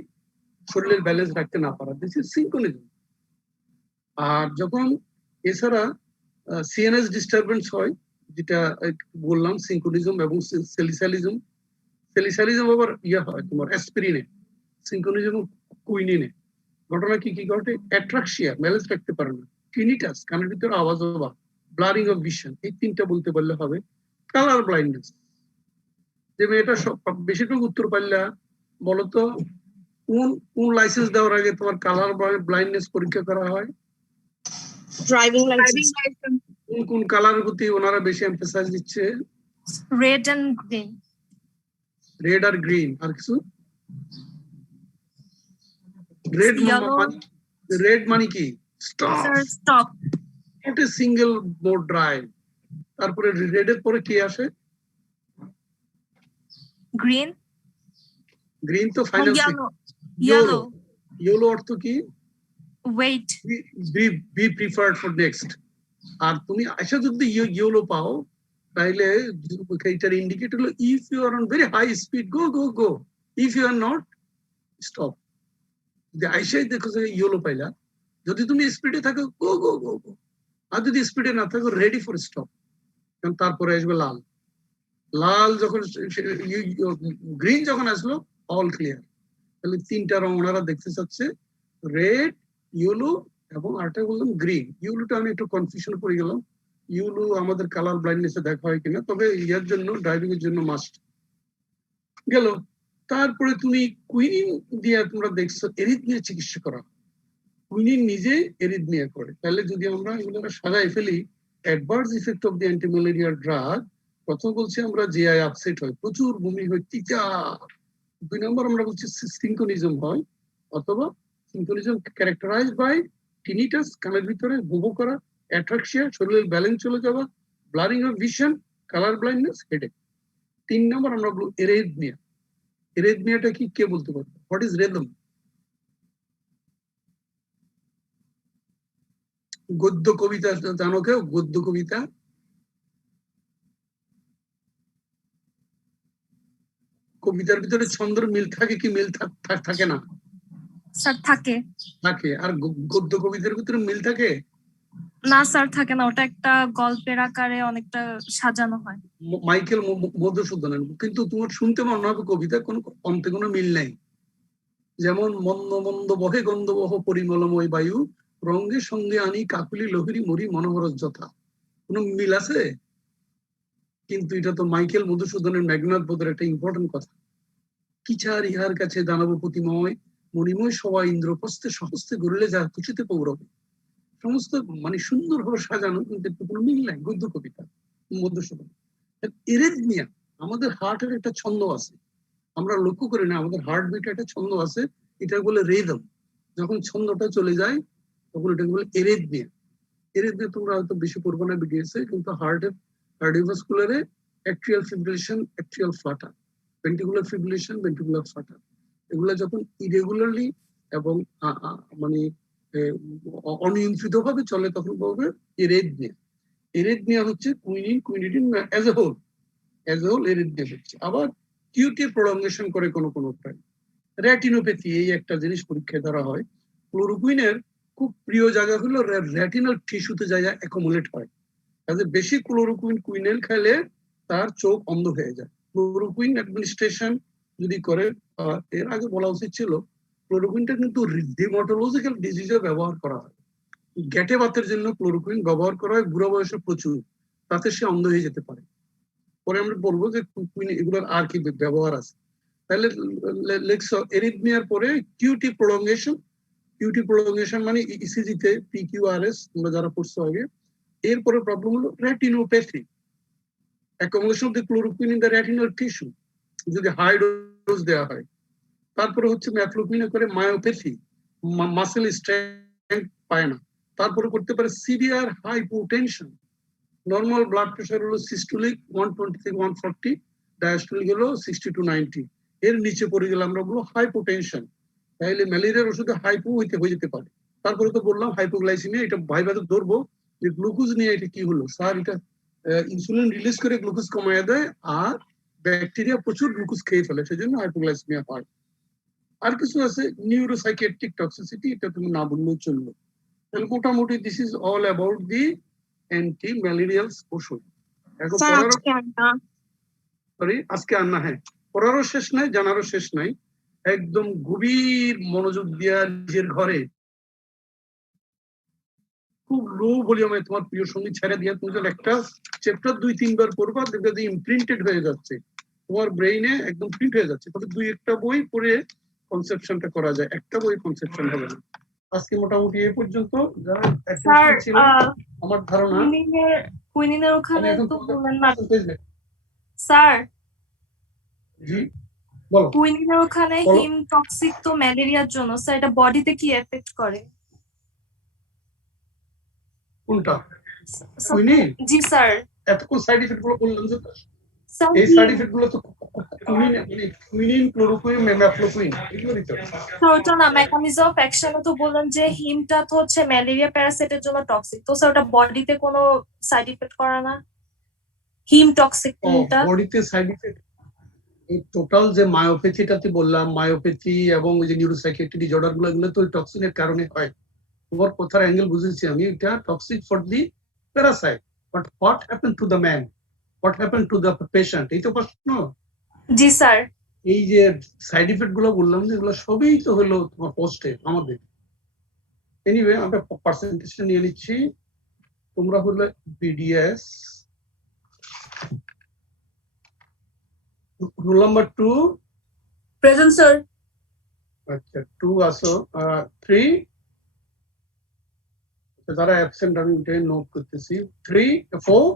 শরীরের ব্যালেন্স রাখতে না পারা, দিস ইজ সিঙ্কনিজম। আর যখন এছাড়া সিএনএস ডিস্টারবেন্স হয়, যেটা বললাম সিঙ্কনিজম এবং সেলিসালিজম। সেলিসালিজম আবার ইয়ে হয় তোমার অ্যাসপিরিনে, সিঙ্কনিজম কুইনিনে। ঘটনা কি কি ঘটে? অ্যাট্রাক্সিয়া, ব্যালেন্স রাখতে পারে না। টিনিটাস, কানের ভিতরে আওয়াজ হওয়া, ব্লারিং অফ ভিশন, এই তিনটা বলতে পারলে হবে। কালার ব্লাইন্ডনেস, যে মেয়েটা বেশিরভাগ উত্তর পারলা বলতো কোন কোন লাইসেন্স দেওয়ার আগে তোমার কালার ব্লাইন্ডনেস পরীক্ষা করা হয়? Driving licence. কোন কোন কালারের প্রতি ওনারা বেশি এমফাসাইজ দিচ্ছে? Red and green. রেড আর গ্রিন। আর কিছু? রেড রেড মানে কি? Stop, stop, not a single mode drive. তারপরে রেডের পরে কি আসে? গ্রিন, গ্রিন তো ফাইনাল। ইয়েলো, ইয়েলো অর্থ কি? Wait, be preferred for next. আর তুমি আশা যদি ইয়েলো পাও তাহলে এটার ইন্ডিকেট হলো if you are on very high speed go go go, if you are not stop. যদি আইসাই দেখো যে ইয়েলো পাইলা, যদি তুমি স্পিডে থাকো গো গো গো গো, আর যদি স্পিডে না থাকো রেডি ফর স্টপ। তারপরে আসবে লাল। লাল যখন গ্রিন যখন আসলো অল ক্লিয়ার। তাহলে তিনটা রং ওনারা দেখতে চাচ্ছে, রেড, ইয়েলো এবং আরেকটা বললাম গ্রিন। ইয়েলোটা আমি একটু কনফিউশন পড়ে গেলাম, ইয়েলো আমাদের কালার ব্লাইন্ডনেসে দেখা হয় কিনা, তবে ইয়ার জন্য ড্রাইভিং এর জন্য মাস্ট গেল। তারপরে তুমি কুইনিন দিয়ে তোমরা দেখছো এরিথমিয়া চিকিৎসা করা। কুইনিন নিজে এরিথমিয়া করে। তাহলে যদি আমরা এগুলো সাজাই ফেলি, adverse effect of the antimalarial drug, প্রথম বলছি আমরা জিআই আপসেট হয়, প্রচুর বমি হয়, তিতা। 2 নম্বর আমরা বলছি সিঙ্কনিজম হয়, অথবা সিঙ্কনিজম ক্যারেক্টারাইজড বাই টিনিটাস, কানের ভিতরে বুবো করা, অ্যাট্রাক্সিয়া, শরীরের ব্যালেন্স চলে যাওয়া, blurring of vision, colour blindness, headache. 3 নম্বর আমরা বলবো এরিথমিয়া। এরিথমিয়াটা কি কে বলতে পারবে? What is rhythm? গদ্য কবিতা জানো কেউ? গদ্য কবিতা কবিতার ভিতরে ছন্দের মিল থাকে কি মিল থাকে না? স্যার থাকে। থাকে। আর গদ্য কবিতার ভিতরে মিল থাকে না স্যার, থাকে না, ওটা একটা গল্পের আকারে অনেকটা সাজানো হয়। মাইকেল মধুসূদনের, কিন্তু তোমার শুনতে মনে হবে কবিতা কোনো অন্তে কোনো মিল নাই। যেমন মন্দ মন্দ বহে গন্ধ বহ পরিমলময় বায়ু, রঙ্গে সঙ্গে আনি কাকুলি লোহিরি মরি মনোহর যথা। কোনো মিল আছে? কিন্তু এটা তো মাইকেল মধুসূদনের মেঘনাদ বোধের একটা ইম্পর্টেন্ট কথা। কিচার ইহার কাছে দানব প্রতিময়, মণিময় সবাই ইন্দ্রপ্রস্থে সহস্তে গড়লে যা খুশিতে পৌরবে। সমস্ত মানে সুন্দরভাবে সাজানো, কিন্তু কোনো মিল নাই গদ্য কবিতা মধুসূদন। এরিথমিয়া, আমাদের হার্টের একটা ছন্দ আছে, আমরা লক্ষ্য করি না, আমাদের হার্ট বিটে একটা ছন্দ আছে, এটা বলে রিদম। যখন ছন্দটা চলে যায় তখন এটা বলে এরিথমিয়া। এরিথমিয়া তোমরা হয়তো বেশি পড়বো না বিডিএসে, কিন্তু হার্টের কার্ডিওভাস্কুলারে atrial fibrillation, atrial flutter, ventricular fibrillation, ventricular flutter, এগুলো যখন ইরেগুলারলি এবং মানে অনিয়ন্ত্রিত ভাবে চলে তখন বলবে এরিথমিয়া। এরিথমিয়া হচ্ছে quinine as a whole arrhythmia হচ্ছে। আবার কিউটি প্রলঙ্গেশন করে কোনো প্রাণী। রেটিনোপ্যাথি, এই একটা জিনিস পরীক্ষায় ধরা হয়। ক্লোরোকুইনের খুব প্রিয় জায়গা হলো রেটিনাল টিস্যুতে জায়গা অ্যাকুমুলেট হয়। কাজে বেশি কুইনেল খেলে তার চোখ অন্ধ হয়ে যায়। ক্লোরোকুইন অ্যাডমিনিস্ট্রেশন যদি করে, এর আগে বলা উচিত ছিল ক্লোরোকুইনটা কিন্তু রিমেটোলজিক্যাল ডিজিজে ব্যবহার করা হয়। গ্যাটে বাতের জন্য ক্লোরোকুইন ব্যবহার করা হয় বুড়া বয়সে প্রচুর, তাতে সে অন্ধ হয়ে যেতে পারে। পরে আমরা বলবো যে কুইন এগুলোর আর কি ব্যবহার আছে। তাহলে লেখছো এরিথমিয়ার পরে কিউটি প্রলঙ্গেশন মানে ইসিজিতে পিকিউআরএস তোমরা যারা পড়ছো আগে। এরপরে প্রবলেম হলো retinopathy, accumulation of the chloroquine in the retinal tissue, যদি হাই ডোজ দেওয়া হয়। তারপরে হচ্ছে ম্যাফ্লোকুইনে করে মায়োপ্যাথি, মাসেল স্ট্রেংথ পায় না, তারপরে করতে পারে severe hypotension. Normal blood pressure হলো সিস্টোলিক 120 থেকে 140, ডায়াস্টোলিক হলো 60 to 90, এর নিচে পড়ে গেলে আমরা বলবো হাইপোটেনশন। তাহলে ম্যালেরিয়ার ওষুধে হাইপো হয়ে যেতে পারে। তারপরে তো বললাম হাইপোগ্লাইসিমিয়া, এটা ভাইভাবে ধরবো যে গ্লুকোজ নিয়ে এটা কি হলো স্যার, এটা ইনসুলিন রিলিজ করে গ্লুকোজ কমায় দেয় আর ব্যাকটেরিয়া প্রচুর গ্লুকোজ খেয়ে ফেলে, সেজন্য হাইপোগ্লাইসিমিয়া হয়। আর কিছু আছে নিউরোসাইকিয়াট্রিক টক্সিসিটি, এটা তুমি না বললেও চলবে। তাহলে মোটামুটি this is all about the anti malarial ওষুধ। এখন স্যার পড়ারও আজকে আর না। আজকে আর না, হ্যাঁ পড়ারও শেষ নাই, জানারও শেষ নাই। একদম গভীর মনোযোগ দিয়া নিজের ঘরে খুব লো ভলিউমে তোমার প্রিয় সঙ্গীত ছেড়ে দিয়ে তুমি যখন একটা চ্যাপ্টার 2-3 বার পড়বা, দেখবে যে ইমপ্রিন্টেড হয়ে যাচ্ছে তোমার ব্রেইনে, একদম প্রিন্ট হয়ে যাচ্ছে। তবে 2-1টা বই পড়ে কনসেপশনটা করা যায়, একটা বই কনসেপশন হবে না। আজকে মোটামুটি এই পর্যন্ত। যারা স্যার attention ছিল, আমার ধারণা কুইনিনের আমি ওখানে এখন তো তোমাদের বললেন না percentage দেখ- স্যার, জি বলো কুইনিনের ওখানে বলো। হিম টক্সিক তো ম্যালেরিয়ার জন্য, স্যার এটা বডিতে কি এফেক্ট করে? কোনটা? Sir, quinine? জি স্যার। এতক্ষণ সাইড ইফেক্ট গুলো বললাম যে, স্যার এই সাইড ইফেক্ট গুলো তো কুইনিন, ক্লোরোকুইন, মেমাফ্লোকুইন এগুলো দিতে হবে। স্যার ওটা না, মেকানিজম অফ অ্যাকশনে তো বললেন যে হিমটা তো হচ্ছে ম্যালেরিয়া প্যারাসাইটের জন্য টক্সিক, তো স্যার ওটা বডিতে কোনো সাইড ইফেক্ট করে না? হিম টক্সিক কোনটা? বডিতে সাইড ইফেক্ট এই টোটাল যে মায়োপ্যাথিটাতে বললাম, মায়োপ্যাথি এবং ওই যে নিউরোসাইকিয়াট্রিক ডিসঅর্ডার গুলো, এগুলো তো টক্সিনের কারণে হয়। তোমার কথার অ্যাঙ্গেল বুঝেছি আমি, এটা toxic for the Parasite, but what happen to the man, what happen to the patient, এই তো প্রশ্ন। জি স্যার। এই যে সাইড ইফেক্ট গুলো বললাম, যেগুলো সবই তো হলো তোমার পোস্টে আমাদের। এনিওয়ে আমরা পার্সেন্টেজটা নিয়ে নিচ্ছি। তোমরা হলো BDS, roll number 2, present sir. আচ্ছা 2 আসো, 3 যারা অ্যাবসেন্ট আমি নোট করতেছি, 3, 4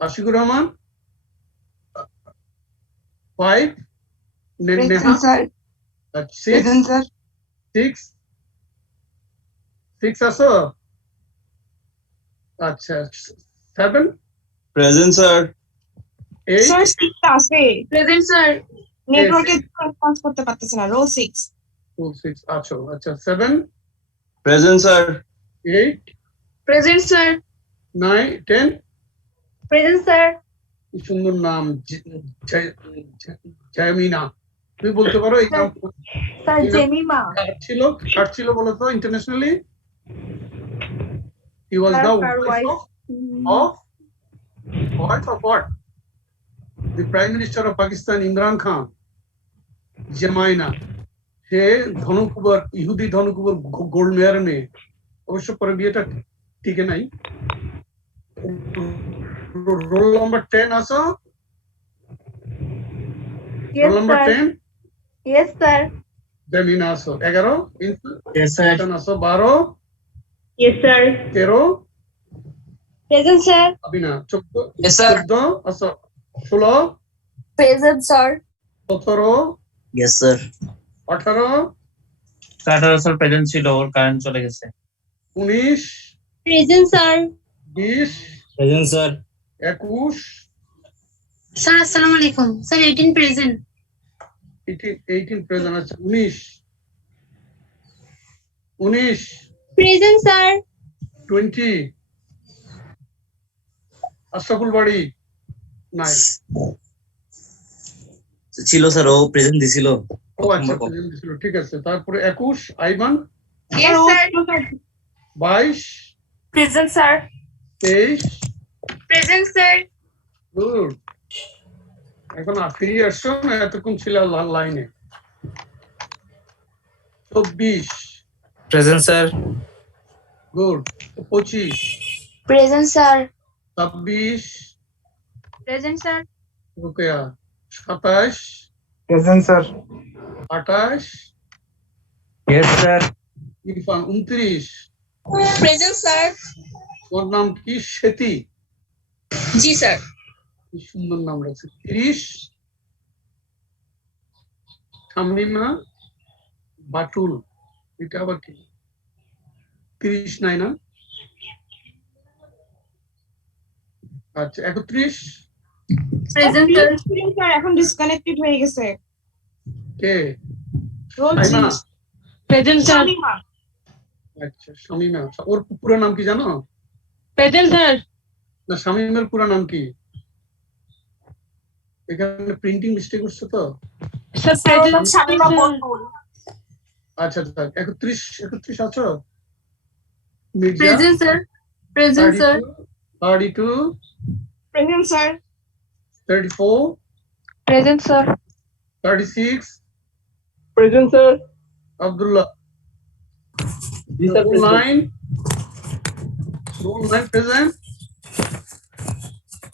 Ashikur Rahman, 5 Neha, present sir. 6 present sir. 6 আসো, আচ্ছা 7, প্রেজেন্ট স্যার। 8, স্যার 6 আছে। Present sir. নেটওয়ার্কে রেসপন্স করতে পারতেছে না, রো 6। 6 আছো, আচ্ছা 7, present sir. 8, present sir. 9, 10। Present sir. কি সুন্দর নাম, জামিনা, তুমি বলতে পারো এই নাম স্যার জেমিমা। কার ছিল বলো তো internationally? He was the wife of what? The Prime Minister of Pakistan, Imran Khan. জামাইনা, সে ধনকুবার, ইহুদি ধনকুবার গোল্ড মেয়ার মেয়ে। অবশ্য পরে বিয়েটা টিকে নাই। রোল নাম্বার 10 আসো, roll number 10, yes sir. Jamina আসো, 11, Yes, sir. আসো, 12, yes sir. 13, present sir. Abina, 14, Yes, sir. 14 আসো, 16, present sir. 17, Yes, sir. 18, 18 sir present ছিল, ওর কারেন্ট চলে গেছে। 19, present sir. 20, present sir. 21, sir আসসালামু আলাইকুম স্যার 18 প্রেজেন্ট 18 প্রেজেন্ট আছে, 19, প্রেজেন্ট স্যার। 20, আশরাফুল বাড়ি নাই, ছিল স্যার, ও প্রেজেন্ট দিছিল। ও আচ্ছা প্রেজেন্ট ছিল, ঠিক আছে। তারপরে 21, Aiman, yes sir. 22, present sir. 23, present sir. Good. এখন ফিরে আসছো না, এতক্ষণ ছিল লাইনে। 24, present sir. Good. 25, present sir. 26, present sir. Rokeya, 27, present sir. 28, yes sir. Irfan, 29, present sir. ওর নাম কি? সেতি, জি স্যার। কি সুন্দর নাম রাখছে। 30, শামিমা বাটুল, এটা আবার কি? 30 নাই না? আচ্ছা 31 প্রেজেন্ট স্যার স্যার এখন ডিসকানেক্টেড হয়ে গেছে। কে? রোল শামিমা? Present sir. আচ্ছা শামিমা, ওর পুরো নাম কি জানো? Present sir. না, শামিমের পুরো নাম কি? এখানে প্রিন্টিং মিস্টেক হচ্ছে তো। স্যার স্যার ওর নাম প্রেজেন্ট শামিমা বলবুল। আচ্ছা আচ্ছা 31 আছো? Mirza present sir 32 present sir. 34 present sir. 36 Present, sir. Abdullah. These are Roll present. 9 present.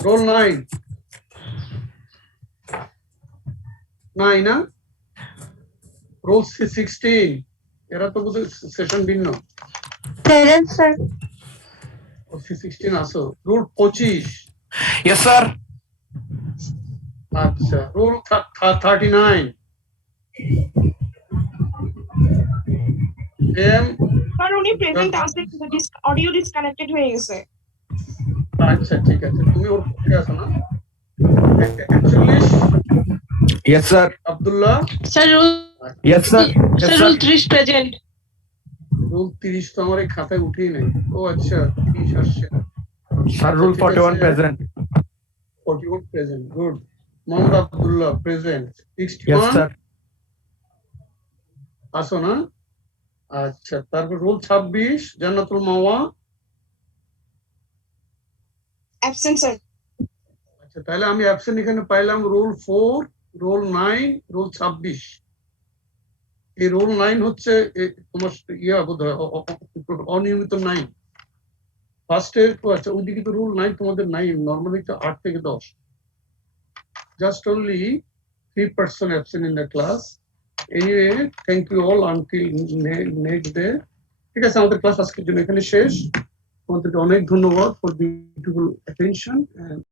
Roll 9 না? Roll 16 এরা তো বোধহয় সেশন ভিন্ন। Present sir. 16 আসো। Roll 25 Yes, sir. আচ্ছা। Roll 39 M. স্যার উনি প্রেজেন্ট আছে, অডিও ডিসকানেক্টেড হয়ে গেছে। আচ্ছা ঠিক আছে, তুমি ওর পক্ষে আছো না? 41 Yes, sir. Abdullah. Sir roll Yes, sir. Yes, sir sir. Roll 30 present. Roll 30 তো আমার এই খাতায় উঠেই নাই। ও আচ্ছা 30 আসছে। Sir, rule ঠিক 41 আছে। present. 41 present, good. Mohammad Abdullah present. 61 Yes, sir. আসো না? আচ্ছা, তারপর roll 26 Jannatul Mawa. Absent sir. আচ্ছা, তাহলে আমি অ্যাবসেন্ট এখানে পাইলাম রোল 4, রোল 9, রোল 26। এই রোল 9 হচ্ছে তোমার বোধহয় অনিয়মিত 9 ফার্স্টে। আচ্ছা, ওইদিকে তো রোল 9 তোমাদের নাই, নর্মালি তো 8 থেকে 10। Just only 3% absent in the class. Anyway, thank you all until next day. ঠিক আছে, আমাদের ক্লাস আজকের জন্য এখানে শেষ। তোমাদেরকে অনেক ধন্যবাদ for beautiful attention and